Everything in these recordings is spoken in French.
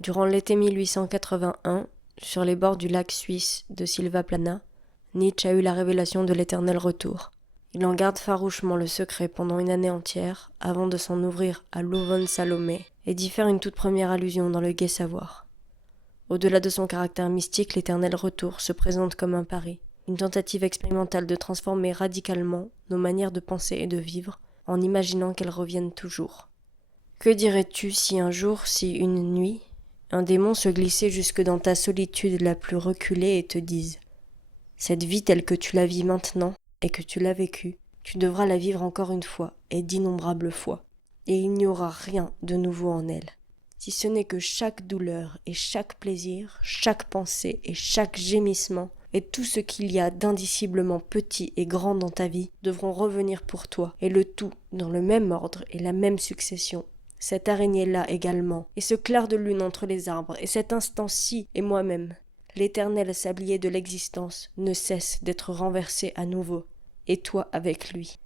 Durant l'été 1881, sur les bords du lac suisse de Silvaplana, Nietzsche a eu la révélation de l'éternel retour. Il en garde farouchement le secret pendant une année entière, avant de s'en ouvrir à Louvon Salomé et d'y faire une toute première allusion dans le Gai Savoir. Au-delà de son caractère mystique, l'éternel retour se présente comme un pari, une tentative expérimentale de transformer radicalement nos manières de penser et de vivre, en imaginant qu'elles reviennent toujours. Que dirais-tu si un jour, si une nuit, un démon se glissait jusque dans ta solitude la plus reculée et te dise « Cette vie telle que tu la vis maintenant et que tu l'as vécue, tu devras la vivre encore une fois et d'innombrables fois, et il n'y aura rien de nouveau en elle, si ce n'est que chaque douleur et chaque plaisir, chaque pensée et chaque gémissement, et tout ce qu'il y a d'indiciblement petit et grand dans ta vie devront revenir pour toi, et le tout dans le même ordre et la même succession. Cette araignée-là également, et ce clair de lune entre les arbres, et cet instant-ci et moi-même. L'éternel sablier de l'existence ne cesse d'être renversé à nouveau, et toi avec lui.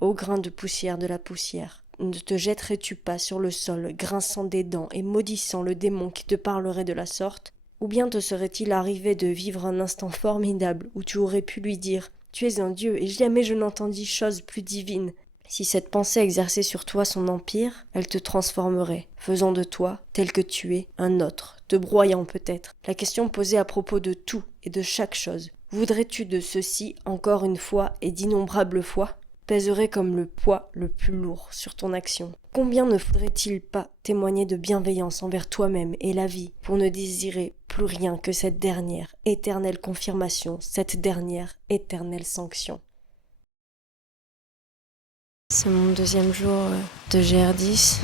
Ô grain de poussière de la poussière, ne te jetterais-tu pas sur le sol, grinçant des dents et maudissant le démon qui te parlerait de la sorte? Ou bien te serait-il arrivé de vivre un instant formidable où tu aurais pu lui dire « Tu es un dieu et jamais je n'entendis chose plus divine ». Si cette pensée exerçait sur toi son empire, elle te transformerait, faisant de toi, tel que tu es, un autre, te broyant peut-être. La question posée à propos de tout et de chaque chose. Voudrais-tu de ceci encore une fois et d'innombrables fois pèserait comme le poids le plus lourd sur ton action. Combien ne faudrait-il pas témoigner de bienveillance envers toi-même et la vie pour ne désirer plus rien que cette dernière éternelle confirmation, cette dernière éternelle sanction. C'est mon deuxième jour de GR10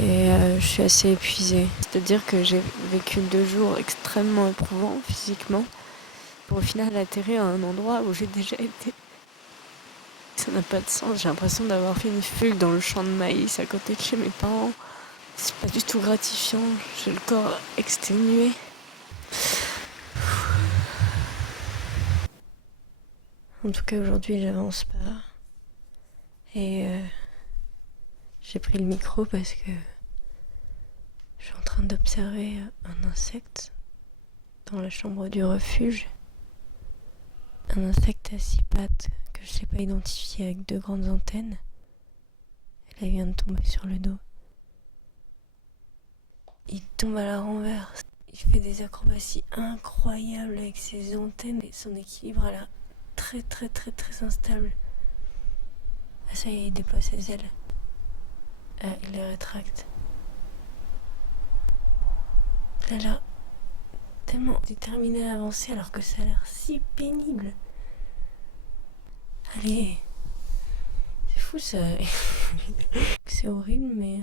et je suis assez épuisée. C'est-à-dire que j'ai vécu 2 jours extrêmement éprouvants physiquement pour au final atterrir à un endroit où j'ai déjà été. Ça n'a pas de sens, j'ai l'impression d'avoir fait une fugue dans le champ de maïs à côté de chez mes parents. C'est pas du tout gratifiant, j'ai le corps exténué. En tout cas aujourd'hui j'avance pas. Et j'ai pris le micro parce que je suis en train d'observer un insecte dans la chambre du refuge. Un insecte à 6 pattes que je sais pas identifier avec 2 grandes antennes. Elle vient de tomber sur le dos. Il tombe à la renverse. Il fait des acrobaties incroyables avec ses antennes et son équilibre a l'air très très très très instable. Ah ça y est, il déploie ses ailes. Ah, il les rétracte. Il a l'air tellement déterminé à avancer alors que ça a l'air si pénible. Allez, c'est fou ça. C'est horrible mais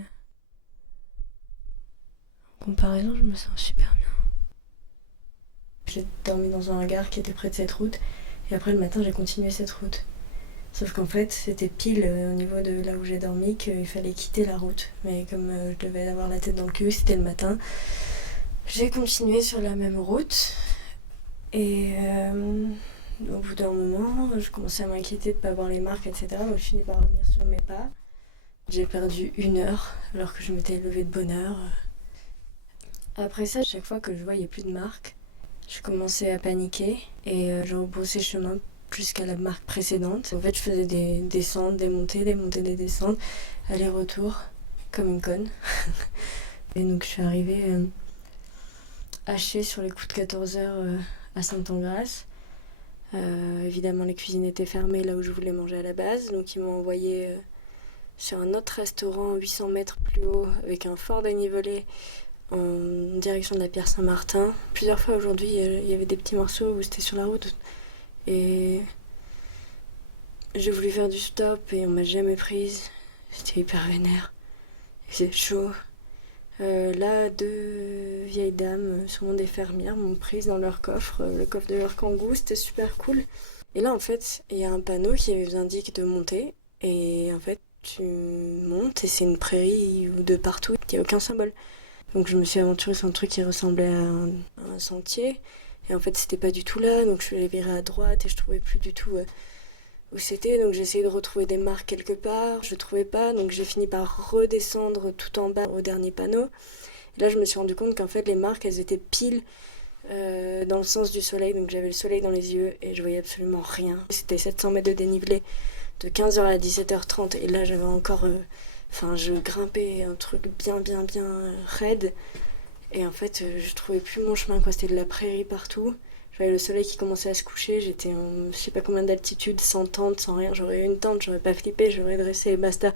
en comparaison je me sens super bien. J'ai dormi dans un hangar qui était près de cette route et après le matin j'ai continué cette route. Sauf qu'en fait c'était pile au niveau de là où j'ai dormi qu'il fallait quitter la route. Mais comme je devais avoir la tête dans le cul, c'était le matin, j'ai continué sur la même route et au bout d'un moment je commençais à m'inquiéter de ne pas voir les marques, etc. Donc je finis par revenir sur mes pas. J'ai perdu 1 heure alors que je m'étais levée de bonne heure. Après ça, chaque fois que je voyais plus de marques, je commençais à paniquer et je rebroussais chemin jusqu'à la marque précédente. En fait, je faisais des descentes, des montées, des descentes, aller-retour, comme une conne. Et donc, je suis arrivée hachée sur les coups de 14 heures à Saint-Engrâce. Évidemment, les cuisines étaient fermées là où je voulais manger à la base. Donc, ils m'ont envoyé sur un autre restaurant 800 mètres plus haut avec un fort dénivelé en direction de la Pierre Saint-Martin. Plusieurs fois aujourd'hui, il y avait des petits morceaux où c'était sur la route. Et j'ai voulu faire du stop et on m'a jamais prise. J'étais hyper vénère. Il faisait chaud. Là, 2 vieilles dames, sûrement des fermières, m'ont prise dans leur coffre, le coffre de leur kangou. C'était super cool. Et là, en fait, il y a un panneau qui vous indique de monter. Et en fait, tu montes et c'est une prairie où de partout, il n'y a aucun symbole. Donc je me suis aventurée sur un truc qui ressemblait à un sentier. Et en fait, c'était pas du tout là. Donc je suis allée virer à droite et je trouvais plus du tout où c'était. Donc j'ai essayé de retrouver des marques quelque part. Je trouvais pas. Donc j'ai fini par redescendre tout en bas au dernier panneau. Là, je me suis rendu compte qu'en fait, les marques, elles étaient pile dans le sens du soleil. Donc j'avais le soleil dans les yeux et je voyais absolument rien. C'était 700 mètres de dénivelé de 15h à 17h30. Et là, j'avais encore... je grimpais un truc bien raide. Et en fait, je trouvais plus mon chemin, quoi. C'était de la prairie partout. J'avais le soleil qui commençait à se coucher. J'étais en je sais pas combien d'altitude, sans tente, sans rien. J'aurais eu une tente, j'aurais pas flippé, j'aurais dressé et basta.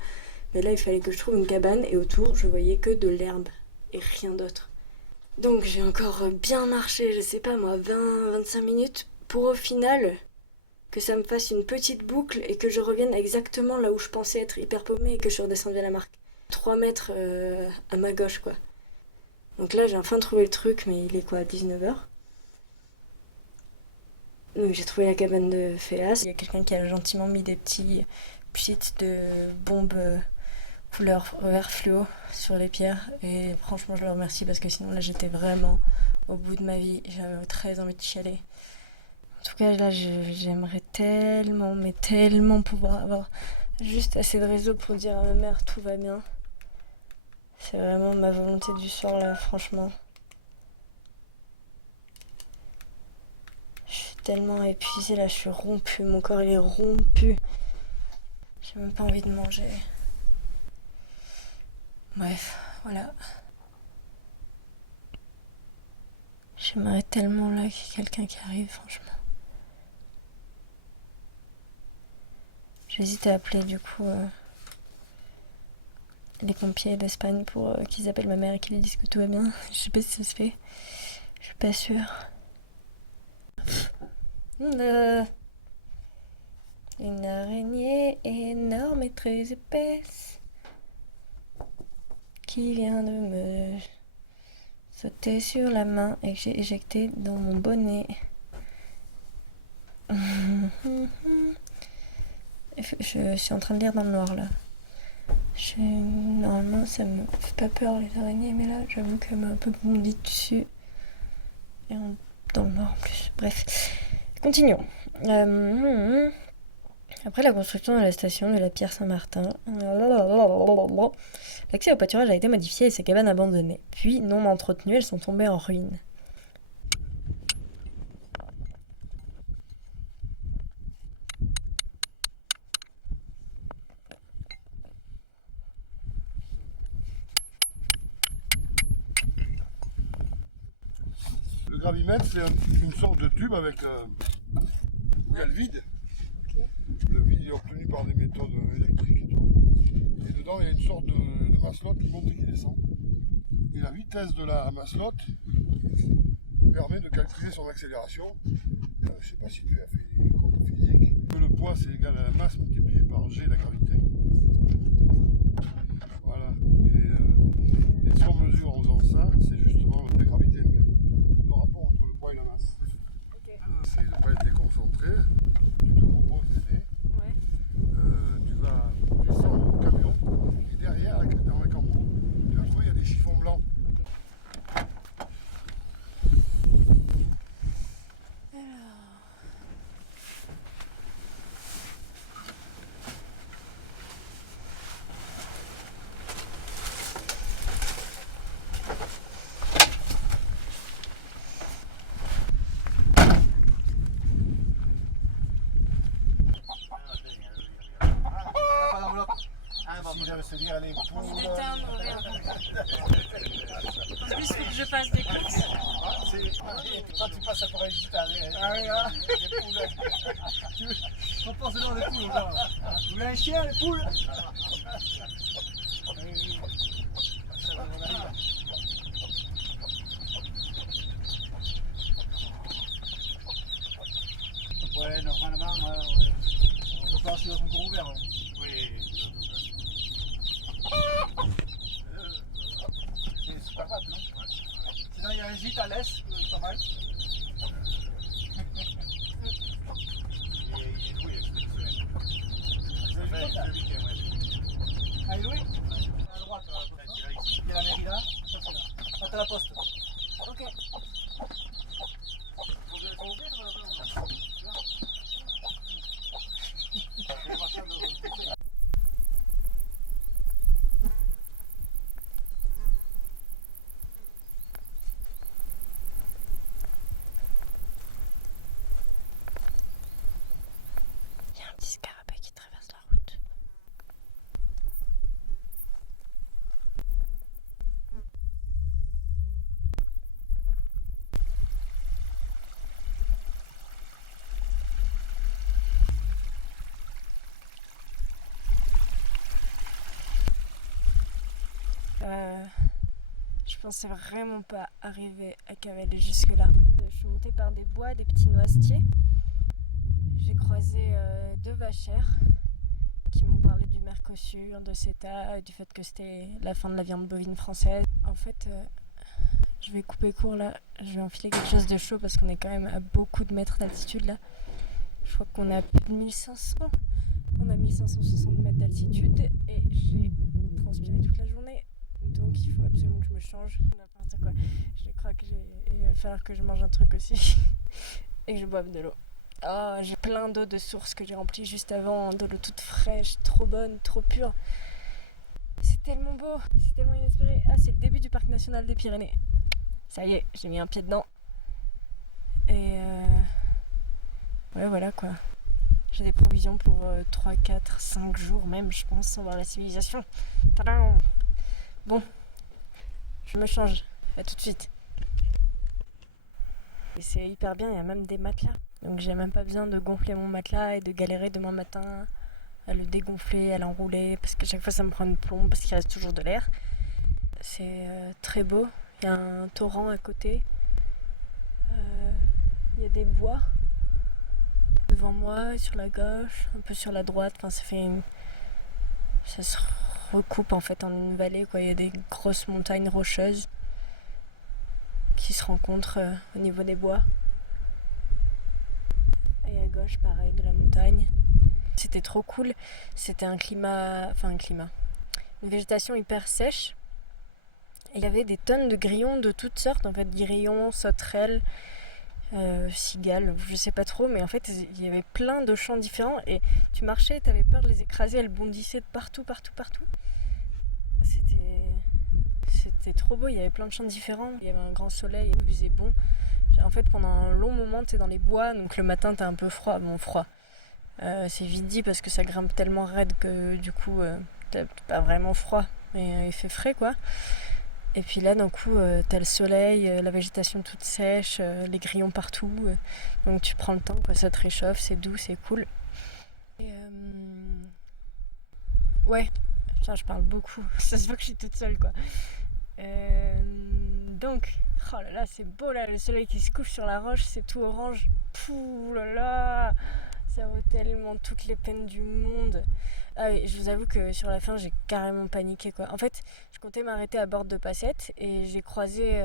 Mais là, il fallait que je trouve une cabane et autour, je voyais que de l'herbe et rien d'autre. Donc j'ai encore bien marché, je sais pas moi, 20-25 minutes pour au final que ça me fasse une petite boucle et que je revienne exactement là où je pensais être hyper paumée et que je suis redescendue à la marque. 3 mètres à ma gauche, quoi. Donc là, j'ai enfin trouvé le truc, mais il est quoi, 19h? Donc j'ai trouvé la cabane de Féas. Il y a quelqu'un qui a gentiment mis des petits pits de bombes couleur vert fluo sur les pierres. Et franchement, je le remercie parce que sinon, là, j'étais vraiment au bout de ma vie. J'avais très envie de chialer. En tout cas, là, j'aimerais tellement, mais tellement pouvoir avoir juste assez de réseau pour dire à ma mère tout va bien. C'est vraiment ma volonté du soir, là, franchement. Je suis tellement épuisée, là, je suis rompue. Mon corps, il est rompu. J'ai même pas envie de manger. Bref, voilà. J'aimerais tellement là qu'il y ait quelqu'un qui arrive, franchement. J'hésite à appeler du coup les pompiers d'Espagne pour qu'ils appellent ma mère et qu'ils lui disent que tout va bien. Je sais pas si ça se fait. Je suis pas sûre. Une araignée énorme et très épaisse qui vient de me sauter sur la main et que j'ai éjecté dans mon bonnet. Je suis en train de lire dans le noir là. Normalement ça me fait pas peur les araignées, mais là j'avoue qu'elle m'a un peu bondi dessus. Et dans le noir en plus. Bref. Continuons. Après la construction de la station de la Pierre Saint-Martin, l'accès au pâturage a été modifié et ces cabanes abandonnées. Puis, non entretenues, elles sont tombées en ruine. Le gravimètre, c'est une sorte de tube avec il y a le vide. Okay. Le vide est obtenu par des méthodes électriques et tout. Et dedans, il y a une sorte de maslotte qui monte et qui descend. Et la vitesse de la maslotte permet de calculer son accélération. Je ne sais pas si tu as fait des cours de physique. Le poids, c'est égal à la masse multipliée par G, la gravité. Voilà. Et si on mesure en faisant ça, c'est justement la gravité elle-même. Le rapport entre le poids et la masse. Okay. C'est le poids est déconcentré. Tu te proposes d'aider. Ouais. Tu vas descendre au camion. Et derrière, dans le cambou, tu vas trouver il y a des chiffons blancs. Se dire, allez, pour... Ni d'éteindre, rien. En plus, il faut que je fasse des courses. Quand tu passes, ça pourrait juste aller. Ah oui, ah. Des poules. On pense dans les poules, genre. Vous voulez un chien, les poules? Ouais, normalement, on peut passer dans son cours ouvert. Oui. C'est super rapide, non? Sinon, il y a un gîte à l'est, c'est pas mal. Il est loué, Ah, il est loué? À droite, il y a la mairie là, ça c'est là. Ça c'est la poste. Ok. pensais vraiment pas arriver à cavaler jusque-là. Je suis montée par des bois, des petits noisetiers. J'ai croisé 2 vachères qui m'ont parlé du Mercosur, de CETA, du fait que c'était la fin de la viande bovine française. En fait, je vais couper court là, je vais enfiler quelque chose de chaud parce qu'on est quand même à beaucoup de mètres d'altitude là. Je crois qu'on est à plus de 1500. On a 1560 mètres d'altitude et j'ai transpiré toute la journée. Donc il faut absolument que je me change. N'importe quoi. Je crois qu'il va falloir que je mange un truc aussi et que je boive de l'eau. Oh, j'ai plein d'eau de source que j'ai remplie juste avant, de l'eau toute fraîche, trop bonne, trop pure. C'est tellement beau, c'est tellement inespéré. Ah, c'est le début du parc national des Pyrénées. Ça y est, j'ai mis un pied dedans. Et ouais, voilà quoi. J'ai des provisions pour 3, 4, 5 jours même, je pense, sans voir la civilisation. Tadam! Bon, je me change. À tout de suite. Et c'est hyper bien, il y a même des matelas. Donc j'ai même pas besoin de gonfler mon matelas et de galérer demain matin à le dégonfler, à l'enrouler, parce que chaque fois ça me prend une plombe parce qu'il reste toujours de l'air. C'est très beau, il y a un torrent à côté, il y a des bois devant moi, sur la gauche, un peu sur la droite, enfin ça se recoupe en fait en une vallée quoi. Il y a des grosses montagnes rocheuses qui se rencontrent au niveau des bois. Et à gauche, pareil, de la montagne. C'était trop cool. C'était une végétation hyper sèche. Et il y avait des tonnes de grillons de toutes sortes, en fait, grillons, sauterelles, cigales, je sais pas trop, mais en fait, il y avait plein de champs différents et tu marchais, t'avais peur de les écraser, elles bondissaient de partout. C'était trop beau, il y avait plein de champs différents, il y avait un grand soleil, il faisait bon. En fait, pendant un long moment, t'es dans les bois, donc le matin, t'as un peu froid. Bon, froid. C'est vite dit parce que ça grimpe tellement raide que du coup, t'as pas vraiment froid. Mais il fait frais, quoi. Et puis là, d'un coup, t'as le soleil, la végétation toute sèche, les grillons partout. Donc tu prends le temps, quoi, ça te réchauffe, c'est doux, c'est cool. Et ouais, putain, je parle beaucoup. Ça se voit que je suis toute seule, quoi. Donc, oh là là, c'est beau là, le soleil qui se couche sur la roche, c'est tout orange. Pouh là là, ça vaut tellement toutes les peines du monde. Ah oui, je vous avoue que sur la fin, j'ai carrément paniqué quoi. En fait, je comptais m'arrêter à Bordes de Passette et j'ai croisé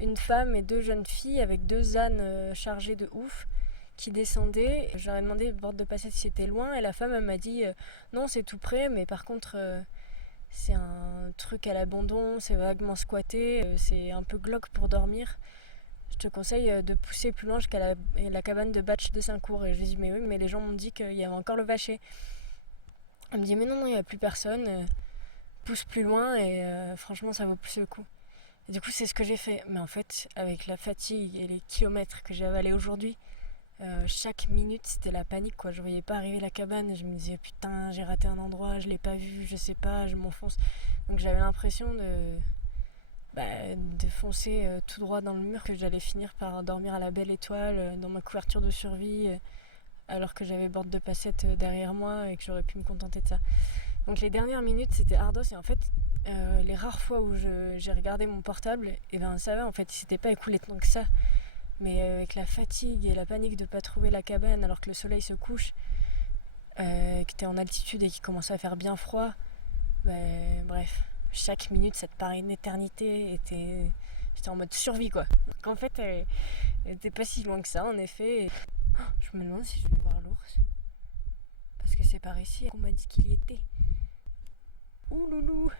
une femme et 2 jeunes filles avec 2 ânes chargés de ouf qui descendaient. Je leur ai demandé Bordes de Passette si c'était loin et la femme elle m'a dit non, c'est tout près, mais par contre c'est un truc à l'abandon, c'est vaguement squatté, c'est un peu glauque pour dormir. Je te conseille de pousser plus loin jusqu'à la cabane de Batch de Saint-Cour. Et je lui ai dit mais oui, mais les gens m'ont dit qu'il y avait encore le vacher. Elle me dit mais non, il n'y a plus personne, pousse plus loin et franchement ça vaut plus le coup. Et du coup c'est ce que j'ai fait. Mais en fait avec la fatigue et les kilomètres que j'ai avalés aujourd'hui, chaque minute c'était la panique quoi. Je voyais pas arriver la cabane, je me disais putain j'ai raté un endroit, je l'ai pas vu, je sais pas, je m'enfonce. Donc j'avais l'impression de foncer tout droit dans le mur, que j'allais finir par dormir à la belle étoile dans ma couverture de survie alors que j'avais Bordes de Passette derrière moi et que j'aurais pu me contenter de ça. Donc les dernières minutes c'était ardos et en fait les rares fois où j'ai regardé mon portable, et ben ça va en fait, il s'était pas écoulé tant que ça. Mais avec la fatigue et la panique de ne pas trouver la cabane alors que le soleil se couche, que t'es en altitude et qu'il commence à faire bien froid, bref, chaque minute ça te paraît une éternité et j'étais en mode survie quoi. Donc en fait, elle était pas si loin que ça en effet. Et je me demande si je vais voir l'ours. Parce que c'est par ici qu'on m'a dit qu'il y était. Ouh loulou,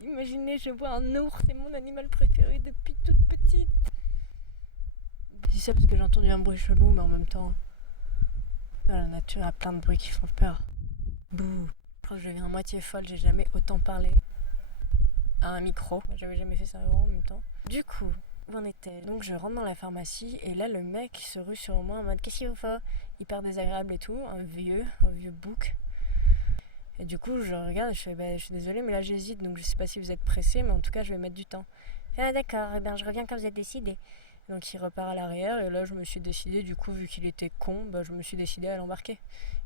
imaginez, je vois un ours, c'est mon animal préféré depuis toute petite. Je dis ça parce que j'ai entendu un bruit chelou, mais en même temps, dans la nature, il y a plein de bruits qui font peur. Bouh. Je crois que je deviens à moitié folle, j'ai jamais autant parlé à un micro. J'avais jamais fait ça avant en même temps. Du coup, où en était? Donc je rentre dans la pharmacie et là le mec se rue sur moi en mode qu'est-ce qu'il vous faut? Hyper désagréable et tout, un vieux bouc. Et du coup je regarde et je fais je suis désolée mais là j'hésite, donc je sais pas si vous êtes pressé, mais en tout cas je vais mettre du temps. Ah d'accord, je reviens quand vous êtes décidé. Donc il repart à l'arrière et là je me suis décidée, du coup vu qu'il était con, je me suis décidée à l'embarquer.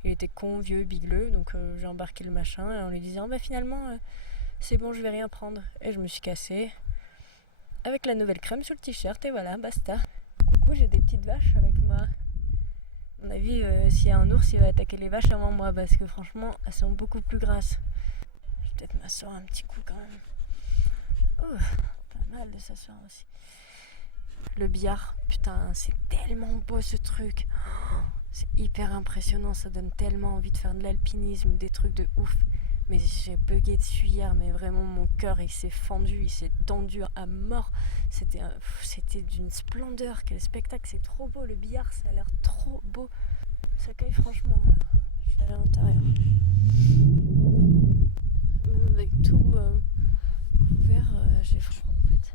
Il était con, vieux, bigleux, donc j'ai embarqué le machin en lui disant finalement c'est bon, je vais rien prendre. Et je me suis cassée. avec la nouvelle crème sur le t-shirt et voilà, basta. Coucou, j'ai des petites vaches avec moi. À mon avis, s'il y a un ours, il va attaquer les vaches avant moi parce que franchement, elles sont beaucoup plus grasses. Je vais peut-être m'asseoir un petit coup quand même. Oh, pas mal de s'asseoir aussi. Le billard, putain, c'est tellement beau ce truc. Oh, c'est hyper impressionnant, ça donne tellement envie de faire de l'alpinisme, des trucs de ouf. Mais j'ai bugué dessus hier, mais vraiment mon cœur il s'est fendu, il s'est tendu à mort. C'était d'une splendeur, quel spectacle, c'est trop beau le billard, ça a l'air trop beau. Ça caille franchement, je suis allée à l'intérieur. Même avec tout couvert, j'ai froid en fait.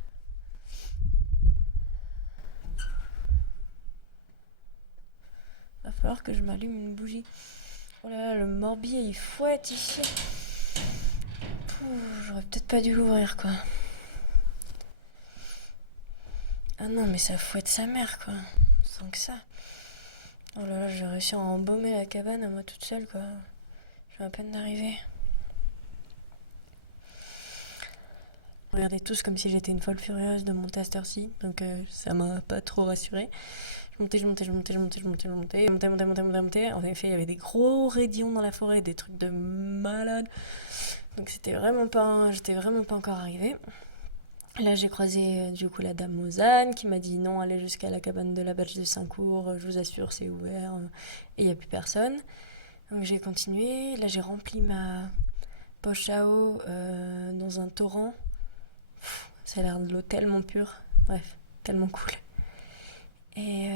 Va falloir que je m'allume une bougie. Oh là là, le morbier il fouette ici. J'aurais peut-être pas dû l'ouvrir quoi. Ah non mais ça fouette sa mère quoi. Sans que ça. Oh là là, je vais réussir à embaumer la cabane à moi toute seule quoi. Je viens à peine d'arriver. Regardez tous comme si j'étais une folle furieuse de monter à cette heure-ci. Donc ça m'a pas trop rassurée. Je montais. En effet, il y avait des gros raidillons dans la forêt, des trucs de malade. Donc j'étais vraiment pas encore arrivée. Là, j'ai croisé du coup la dame aux ânes qui m'a dit non, allez jusqu'à la cabane de la Bâche de Saint-Cour, je vous assure, c'est ouvert et il n'y a plus personne. Donc j'ai continué. Là, j'ai rempli ma poche à eau dans un torrent. Ça a l'air de l'eau tellement pure. Bref, tellement cool. Et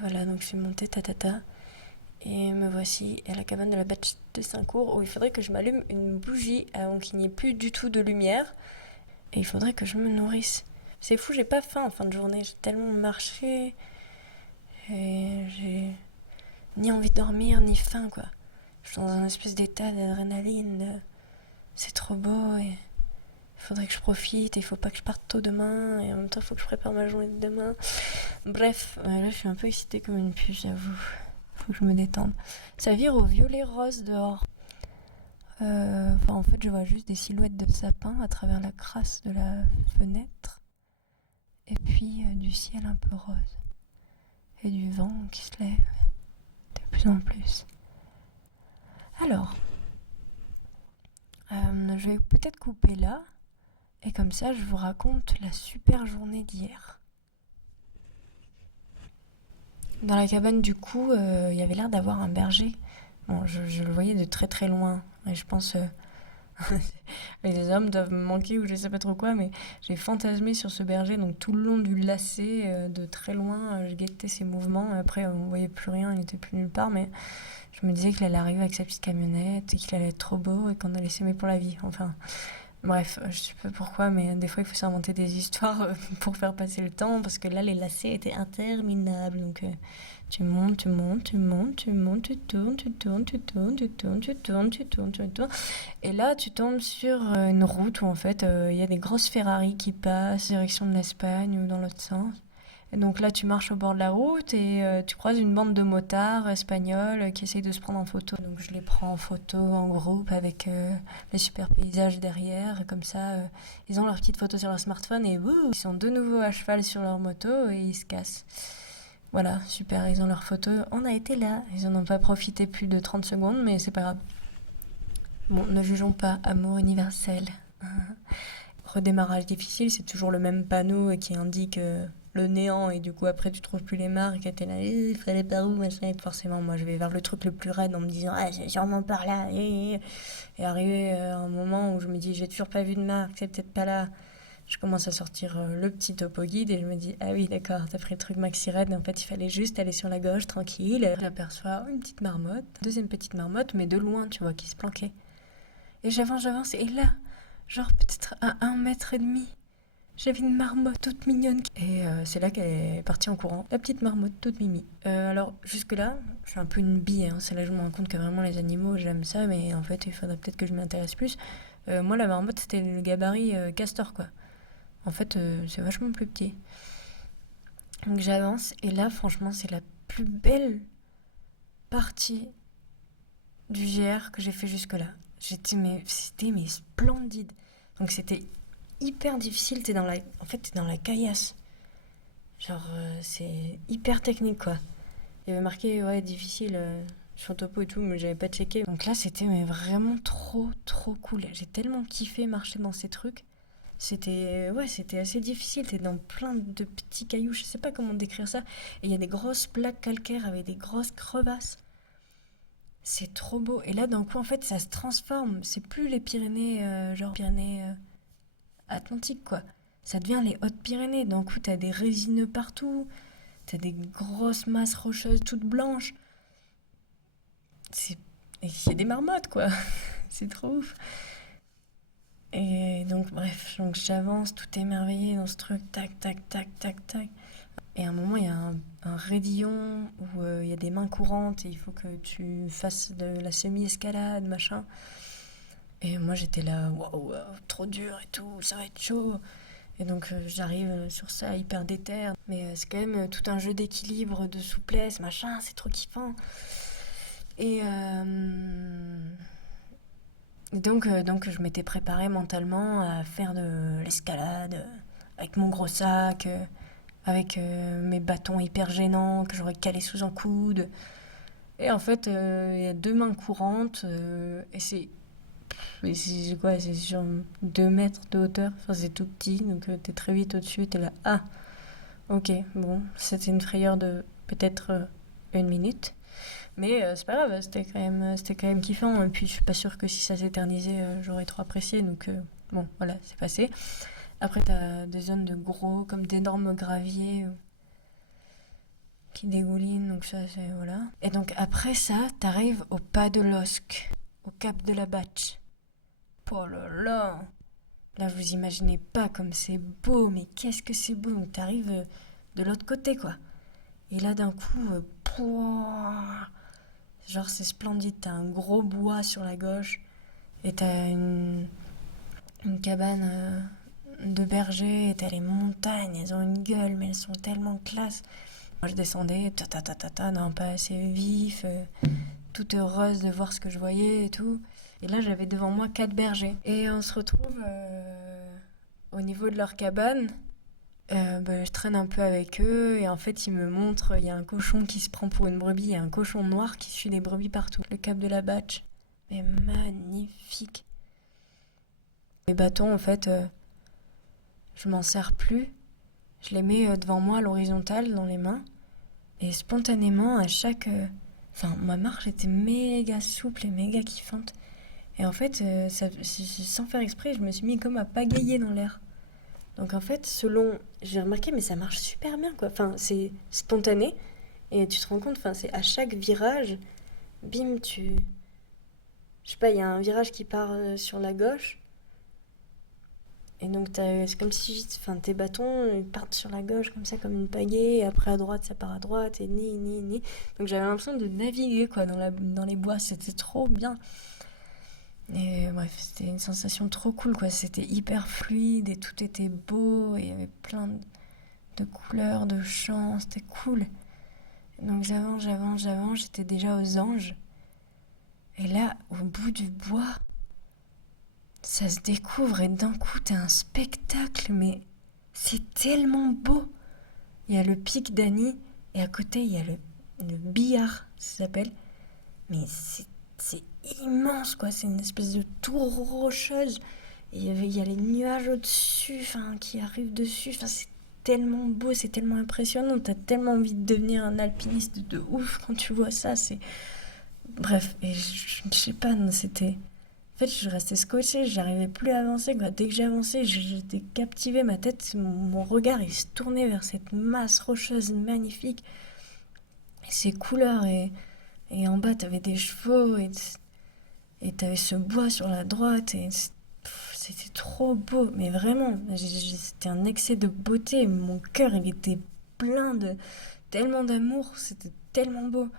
voilà, donc je suis montée tatata. Et me voici à la cabane de la Bâche de Saint-Cour où il faudrait que je m'allume une bougie avant qu'il n'y ait plus du tout de lumière. Et il faudrait que je me nourrisse. C'est fou, j'ai pas faim en fin de journée. J'ai tellement marché. Et j'ai ni envie de dormir, ni faim, quoi. Je suis dans un espèce d'état d'adrénaline. C'est trop beau et il faudrait que je profite. Il faut pas que je parte tôt demain. Et en même temps, il faut que je prépare ma journée de demain. Bref, là, je suis un peu excitée comme une puce, j'avoue. Faut que je me détende. Ça vire au violet rose dehors. En fait, je vois juste des silhouettes de sapins à travers la crasse de la fenêtre. Et puis du ciel un peu rose. Et du vent qui se lève de plus en plus. Alors, je vais peut-être couper là. Et comme ça, je vous raconte la super journée d'hier. Dans la cabane, du coup, il y avait l'air d'avoir un berger. Bon, je le voyais de très très loin. Et je pense... les hommes doivent me manquer ou je sais pas trop quoi, mais j'ai fantasmé sur ce berger. Donc tout le long du lacet, de très loin, je guettais ses mouvements. Après, on voyait plus rien, il était plus nulle part. Mais je me disais qu'il allait arriver avec sa petite camionnette et qu'il allait être trop beau et qu'on allait s'aimer pour la vie. Enfin... Bref, je sais pas pourquoi, mais des fois il faut s'inventer des histoires pour faire passer le temps, parce que là les lacets étaient interminables, donc tu montes, tu tournes, et là tu tombes sur une route où en fait il y a des grosses Ferrari qui passent direction de l'Espagne ou dans l'autre sens. Et donc là, tu marches au bord de la route et tu croises une bande de motards espagnols qui essayent de se prendre en photo. Donc je les prends en photo en groupe avec les super paysages derrière. Et comme ça, ils ont leurs petites photos sur leur smartphone et ils sont de nouveau à cheval sur leur moto et ils se cassent. Voilà, super, ils ont leurs photos. On a été là. Ils n'en ont pas profité plus de 30 secondes, mais c'est pas grave. Bon, ne jugeons pas, amour universel. Redémarrage difficile, c'est toujours le même panneau qui indique... le néant et du coup après tu trouves plus les marques et t'es là il fallait par où machin, et forcément moi je vais vers le truc le plus raide en me disant c'est sûrement par là et arrivé à un moment où je me dis j'ai toujours pas vu de marque, c'est peut-être pas là, je commence à sortir le petit topo guide et je me dis ah oui d'accord, t'as pris le truc maxi raide, en fait il fallait juste aller sur la gauche tranquille. J'aperçois une petite marmotte, deuxième petite marmotte mais de loin tu vois qui se planquait et j'avance et là genre peut-être à 1,5 mètre j'avais une marmotte toute mignonne. Et c'est là qu'elle est partie en courant. La petite marmotte toute mimi. Alors, jusque-là, je suis un peu une bille. C'est là que je me rends compte que vraiment les animaux, j'aime ça. Mais en fait, il faudrait peut-être que je m'intéresse plus. Moi, la marmotte, c'était le gabarit castor, quoi. En fait, c'est vachement plus petit. Donc, j'avance. Et là, franchement, c'est la plus belle partie du GR que j'ai fait jusque-là. C'était splendide. Donc, c'était hyper difficile, en fait, t'es dans la caillasse. Genre, c'est hyper technique, quoi. Il y avait marqué, ouais, difficile sur le topo et tout, mais j'avais pas checké. Donc là, c'était mais vraiment trop, trop cool. J'ai tellement kiffé marcher dans ces trucs. C'était assez difficile. T'es dans plein de petits cailloux, je sais pas comment décrire ça. Et il y a des grosses plaques calcaires avec des grosses crevasses. C'est trop beau. Et là, d'un coup, en fait, ça se transforme. C'est plus les Pyrénées, genre Pyrénées Atlantiques, quoi. Ça devient les Hautes-Pyrénées. D'un coup, t'as des résineux partout. T'as des grosses masses rocheuses toutes blanches. Et il y a des marmottes, quoi. C'est trop ouf. Et donc, bref, donc j'avance, tout émerveillé dans ce truc, tac, tac, tac, tac, tac. Et à un moment, il y a un raidillon où il y a des mains courantes et il faut que tu fasses de la semi-escalade, machin. Et moi, j'étais là, waouh, trop dur et tout, ça va être chaud. Et donc, j'arrive sur ça hyper déter. Mais c'est quand même tout un jeu d'équilibre, de souplesse, machin, c'est trop kiffant. Et donc, je m'étais préparée mentalement à faire de l'escalade avec mon gros sac, avec mes bâtons hyper gênants que j'aurais calés sous un coude. Et en fait, il y a 2 mains courantes et c'est quoi, c'est sur 2 mètres de hauteur. Enfin, c'est tout petit, donc t'es très vite au-dessus. T'es là, ah, ok, bon, c'était une frayeur de peut-être 1 minute. Mais c'est pas grave, c'était quand même kiffant. Et puis je suis pas sûre que si ça s'éternisait, j'aurais trop apprécié. Donc bon, voilà, c'est passé. Après, t'as des zones de gros, comme d'énormes graviers qui dégoulinent. Donc ça, c'est voilà. Et donc après ça, t'arrives au pas de l'Osque, au cap de la Batche. Oh là là! Là, vous imaginez pas comme c'est beau, mais qu'est-ce que c'est beau! Donc t'arrives de l'autre côté, quoi. Et là, d'un coup, genre c'est splendide, t'as un gros bois sur la gauche et t'as une cabane de berger et t'as les montagnes, elles ont une gueule mais elles sont tellement classe. Moi je descendais, d'un pas assez vif, toute heureuse de voir ce que je voyais et tout. Et là j'avais devant moi 4 bergers et on se retrouve au niveau de leur cabane. Je traîne un peu avec eux et en fait ils me montrent, il y a un cochon qui se prend pour une brebis, il y a un cochon noir qui suit des brebis partout. Le cap de la Batche, mais magnifique. Les bâtons en fait, je m'en sers plus, je les mets devant moi à l'horizontale dans les mains et spontanément à chaque... ma marche était méga souple et méga kiffante et en fait sans faire exprès je me suis mis comme à pagayer dans l'air. Donc en fait, j'ai remarqué, mais ça marche super bien, quoi. Enfin, c'est spontané, et tu te rends compte, enfin, c'est à chaque virage, bim, je sais pas, il y a un virage qui part sur la gauche, et donc c'est comme si, enfin, tes bâtons, ils partent sur la gauche, comme ça, comme une pagaie, et après à droite, ça part à droite, et ni. Donc j'avais l'impression de naviguer, quoi, dans les bois, c'était trop bien. Et bref, c'était une sensation trop cool, quoi. C'était hyper fluide et tout était beau et il y avait plein de couleurs, de chants, c'était cool. Donc j'avance, j'étais déjà aux anges. Et là, au bout du bois, ça se découvre et d'un coup, t'as un spectacle, mais c'est tellement beau. Il y a le pic d'Annie et à côté, il y a le billard, ça s'appelle. Mais c'est immense, quoi. C'est une espèce de tour rocheuse. Et il y a les nuages au-dessus, qui arrivent dessus. C'est tellement beau, c'est tellement impressionnant. T'as tellement envie de devenir un alpiniste de ouf quand tu vois ça. Bref, et je sais pas, non, c'était... En fait, je restais scotchée, j'arrivais plus à avancer, quoi. Dès que j'avançais, j'étais captivée. Ma tête, mon regard, il se tournait vers cette masse rocheuse magnifique. Et ses couleurs, et en bas, t'avais des chevaux, et t'avais ce bois sur la droite, et c'était trop beau. Mais vraiment, c'était un excès de beauté. Mon cœur, il était plein de... tellement d'amour, c'était tellement beau.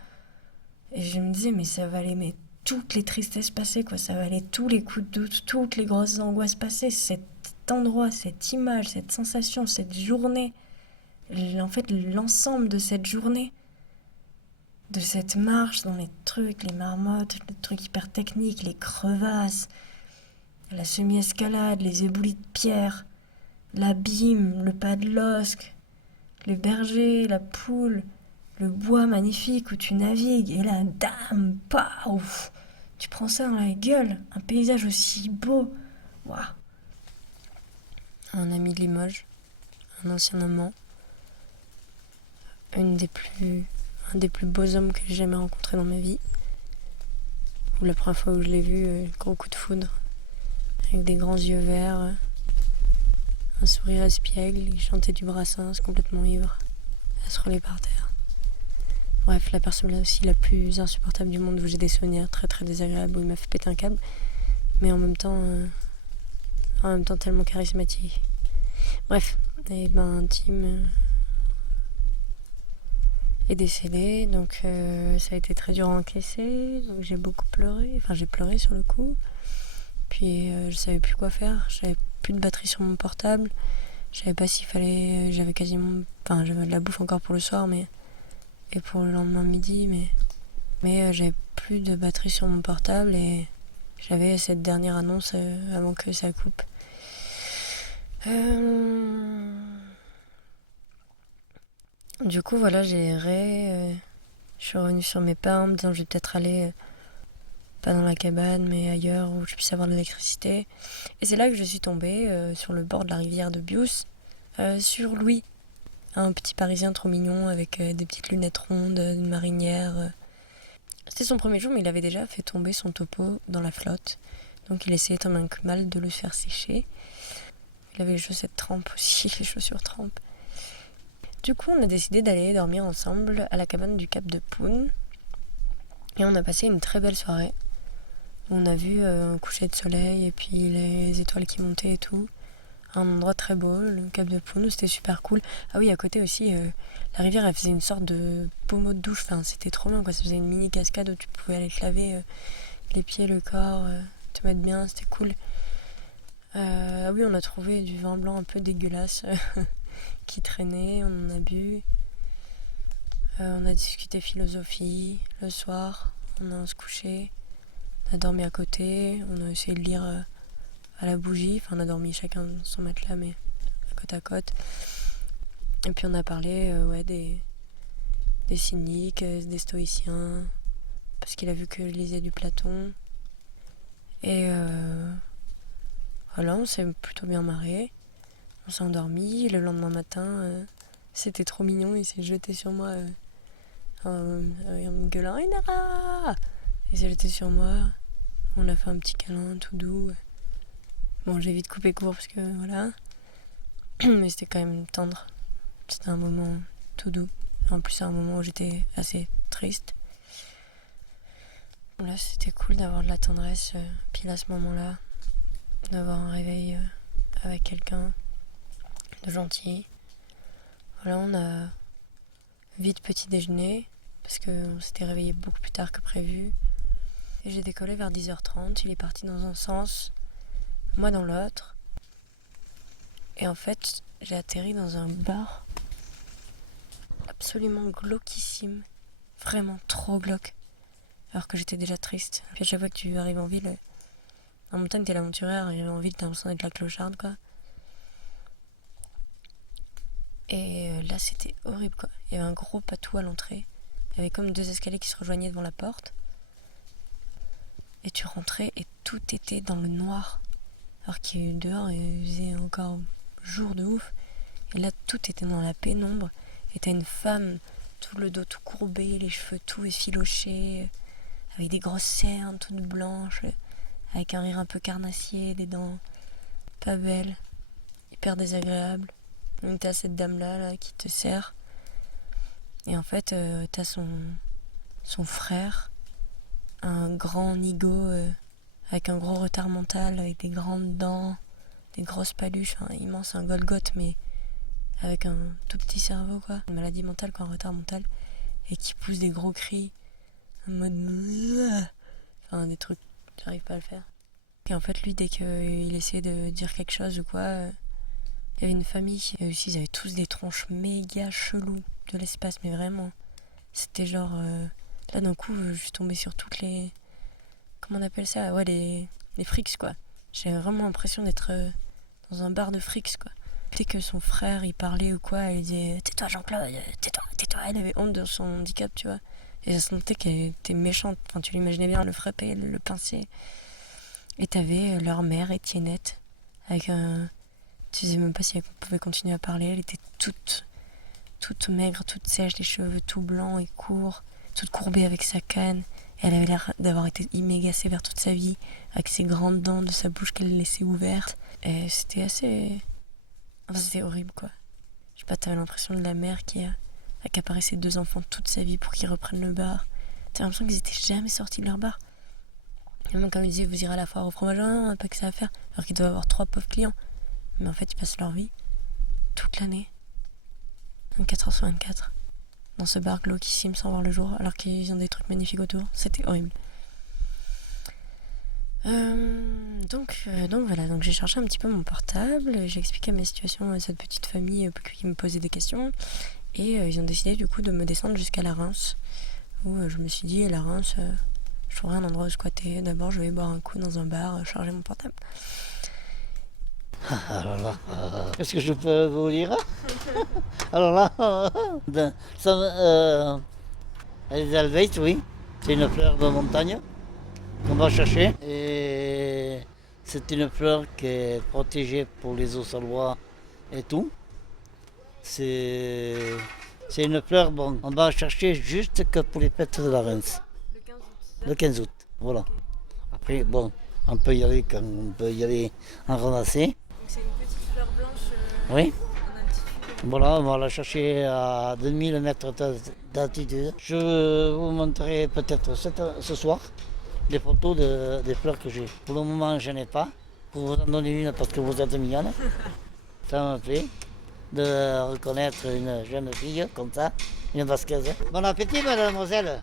Et je me disais, mais ça valait toutes les tristesses passées, quoi. Ça valait tous les coups de doute, toutes les grosses angoisses passées. Cet endroit, cette image, cette sensation, cette journée. En fait, l'ensemble de cette journée, de cette marche dans les trucs, les marmottes, les trucs hyper techniques, les crevasses, La semi-escalade, les éboulis de pierre, l'abîme, le pas de l'osque, le berger, la poule, le bois magnifique où tu navigues, et la dame, paf, tu prends ça dans la gueule, un paysage aussi beau. Waouh. Un ami de Limoges, un ancien amant, un des plus beaux hommes que j'ai jamais rencontrés dans ma vie. La première fois où je l'ai vu, gros coup de foudre, avec des grands yeux verts, un sourire espiègle, il chantait du Brassens, complètement ivre, à se rouler par terre. Bref, la personne là aussi la plus insupportable du monde, où j'ai des souvenirs très très désagréables, où il m'a fait péter un câble, mais en même temps tellement charismatique. Bref, et ben Tim est décédé, donc ça a été très dur à encaisser, donc j'ai beaucoup pleuré, enfin j'ai pleuré sur le coup, puis je savais plus quoi faire, j'avais plus de batterie sur mon portable, je savais pas s'il fallait, j'avais de la bouffe encore pour le soir, et pour le lendemain midi, mais j'avais plus de batterie sur mon portable, et j'avais cette dernière annonce avant que ça coupe. Du coup, voilà, j'ai erré. Je suis revenue sur mes pas en me disant je vais peut-être aller, pas dans la cabane, mais ailleurs où je puisse avoir de l'électricité. Et c'est là que je suis tombée sur le bord de la rivière de Bious, sur Louis, un petit Parisien trop mignon avec des petites lunettes rondes, une marinière. C'était son premier jour, mais il avait déjà fait tomber son topo dans la flotte. Donc il essayait tant bien que mal de le faire sécher. Il avait les chaussettes trempes aussi, les chaussures trempes. Du coup, on a décidé d'aller dormir ensemble à la cabane du Cap de Poun. Et on a passé une très belle soirée. On a vu un coucher de soleil et puis les étoiles qui montaient et tout. Un endroit très beau, le Cap de Poun, c'était super cool. Ah oui, à côté aussi, la rivière, elle faisait une sorte de pommeau de douche. Enfin, c'était trop bien, quoi. Ça faisait une mini cascade où tu pouvais aller te laver les pieds, le corps, te mettre bien, c'était cool. Ah oui, on a trouvé du vin blanc un peu dégueulasse qui traînait, on en a bu. On a discuté philosophie le soir, on a se couché, on a dormi à côté, on a essayé de lire à la bougie, enfin on a dormi chacun dans son matelas mais côte à côte. Et puis on a parlé des cyniques, des stoïciens, parce qu'il a vu que je lisais du Platon. Et voilà, on s'est plutôt bien marré, on s'est endormi. Le lendemain matin, c'était trop mignon, il s'est jeté sur moi en me gueulant Inara. Il s'est jeté sur moi, on a fait un petit câlin tout doux. Bon, j'ai vite coupé court parce que voilà, mais c'était quand même tendre. C'était un moment tout doux. En plus, c'est un moment où j'étais assez triste. Là, c'était cool d'avoir de la tendresse pile à ce moment-là, d'avoir un réveil avec quelqu'un de gentil. Voilà, on a vite petit déjeuner parce qu'on s'était réveillé beaucoup plus tard que prévu. Et j'ai décollé vers 10h30. Il est parti dans un sens, moi dans l'autre. Et en fait, j'ai atterri dans un bar absolument glauquissime. Vraiment trop glauque. Alors que j'étais déjà triste. Puis à chaque fois que tu arrives en ville, en montagne t'es l'aventurière, arrivé en ville t'as l'impression d'être la clocharde, quoi. Et là c'était horrible, quoi. Il y avait un gros patou à l'entrée. Il y avait comme 2 escaliers qui se rejoignaient devant la porte. Et tu rentrais et tout était dans le noir. Alors qu'il y a eu dehors et il faisait encore jour de ouf. Et là tout était dans la pénombre. Et t'as une femme, tout le dos tout courbé, les cheveux tout effilochés, avec des grosses cernes toutes blanches, avec un rire un peu carnassier, des dents pas belles, hyper désagréables. Donc t'as cette dame là qui te sert. Et en fait t'as son frère, un grand nigo avec un gros retard mental, avec des grandes dents, des grosses paluches, immense, un Golgoth mais avec un tout petit cerveau, quoi. Une maladie mentale, quoi, un retard mental, et qui pousse des gros cris en mode enfin des trucs, j'arrive pas à le faire. Et en fait lui, dès qu'il essayait de dire quelque chose ou quoi, il y avait une famille, et aussi ils avaient tous des tronches méga cheloues de l'espace, mais vraiment c'était genre là d'un coup je suis tombée sur toutes les, comment on appelle ça, ouais, les frics, quoi. J'avais vraiment l'impression d'être dans un bar de frics, quoi. Dès que son frère, il parlait ou quoi, il disait « Tais-toi Jean-Claude, tais-toi ». Elle avait honte de son handicap, tu vois. Et ça sentait qu'elle était méchante. Enfin, tu l'imaginais bien, le frapper, le pincer. Et t'avais leur mère, Étiennette, avec un... Tu sais même pas si elle pouvait continuer à parler. Elle était toute maigre, toute sèche, les cheveux tout blancs et courts, toute courbée avec sa canne. Elle avait l'air d'avoir été méga sévère toute sa vie, avec ses grandes dents de sa bouche qu'elle laissait ouvertes. Et c'était assez... Enfin, c'était horrible, quoi. Je sais pas, t'avais l'impression de la mère qui a accaparé ses 2 enfants toute sa vie pour qu'ils reprennent le bar. T'avais l'impression qu'ils étaient jamais sortis de leur bar. Et même quand ils disaient, vous irez à la foire au fromage, non, on n'a pas que ça à faire. Alors qu'ils doivent avoir 3 pauvres clients. Mais en fait, ils passent leur vie, toute l'année, 24 heures sur 24, dans ce bar glauquissime sans voir le jour, alors qu'ils ont des trucs magnifiques autour. C'était horrible. Donc voilà, donc j'ai cherché un petit peu mon portable, j'ai expliqué ma situation à cette petite famille qui me posait des questions, et ils ont décidé du coup de me descendre jusqu'à la Reims, où je me suis dit, la Reims, je trouverai un endroit où squatter. D'abord, je vais boire un coup dans un bar, charger mon portable. Alors là, qu'est-ce que je peux vous dire? Alors là, les Helvètes, oui, c'est une fleur de montagne qu'on va chercher. Et c'est une fleur qui est protégée pour les Auxerrois et tout. C'est une fleur, bon, on va chercher juste que pour les fêtes de la Reims. Le 15 août, voilà. Après, bon, on peut y aller quand on peut y aller en ramasser. C'est une petite fleur blanche. Oui. Voilà, on va la chercher à 2000 mètres d'altitude. Je vous montrerai peut-être ce soir les photos des fleurs que j'ai. Pour le moment, je n'ai pas. Pour vous en donner une parce que vous êtes mignonne. Ça me plaît de reconnaître une jeune fille comme ça, une basqueuse. Bon appétit, mademoiselle.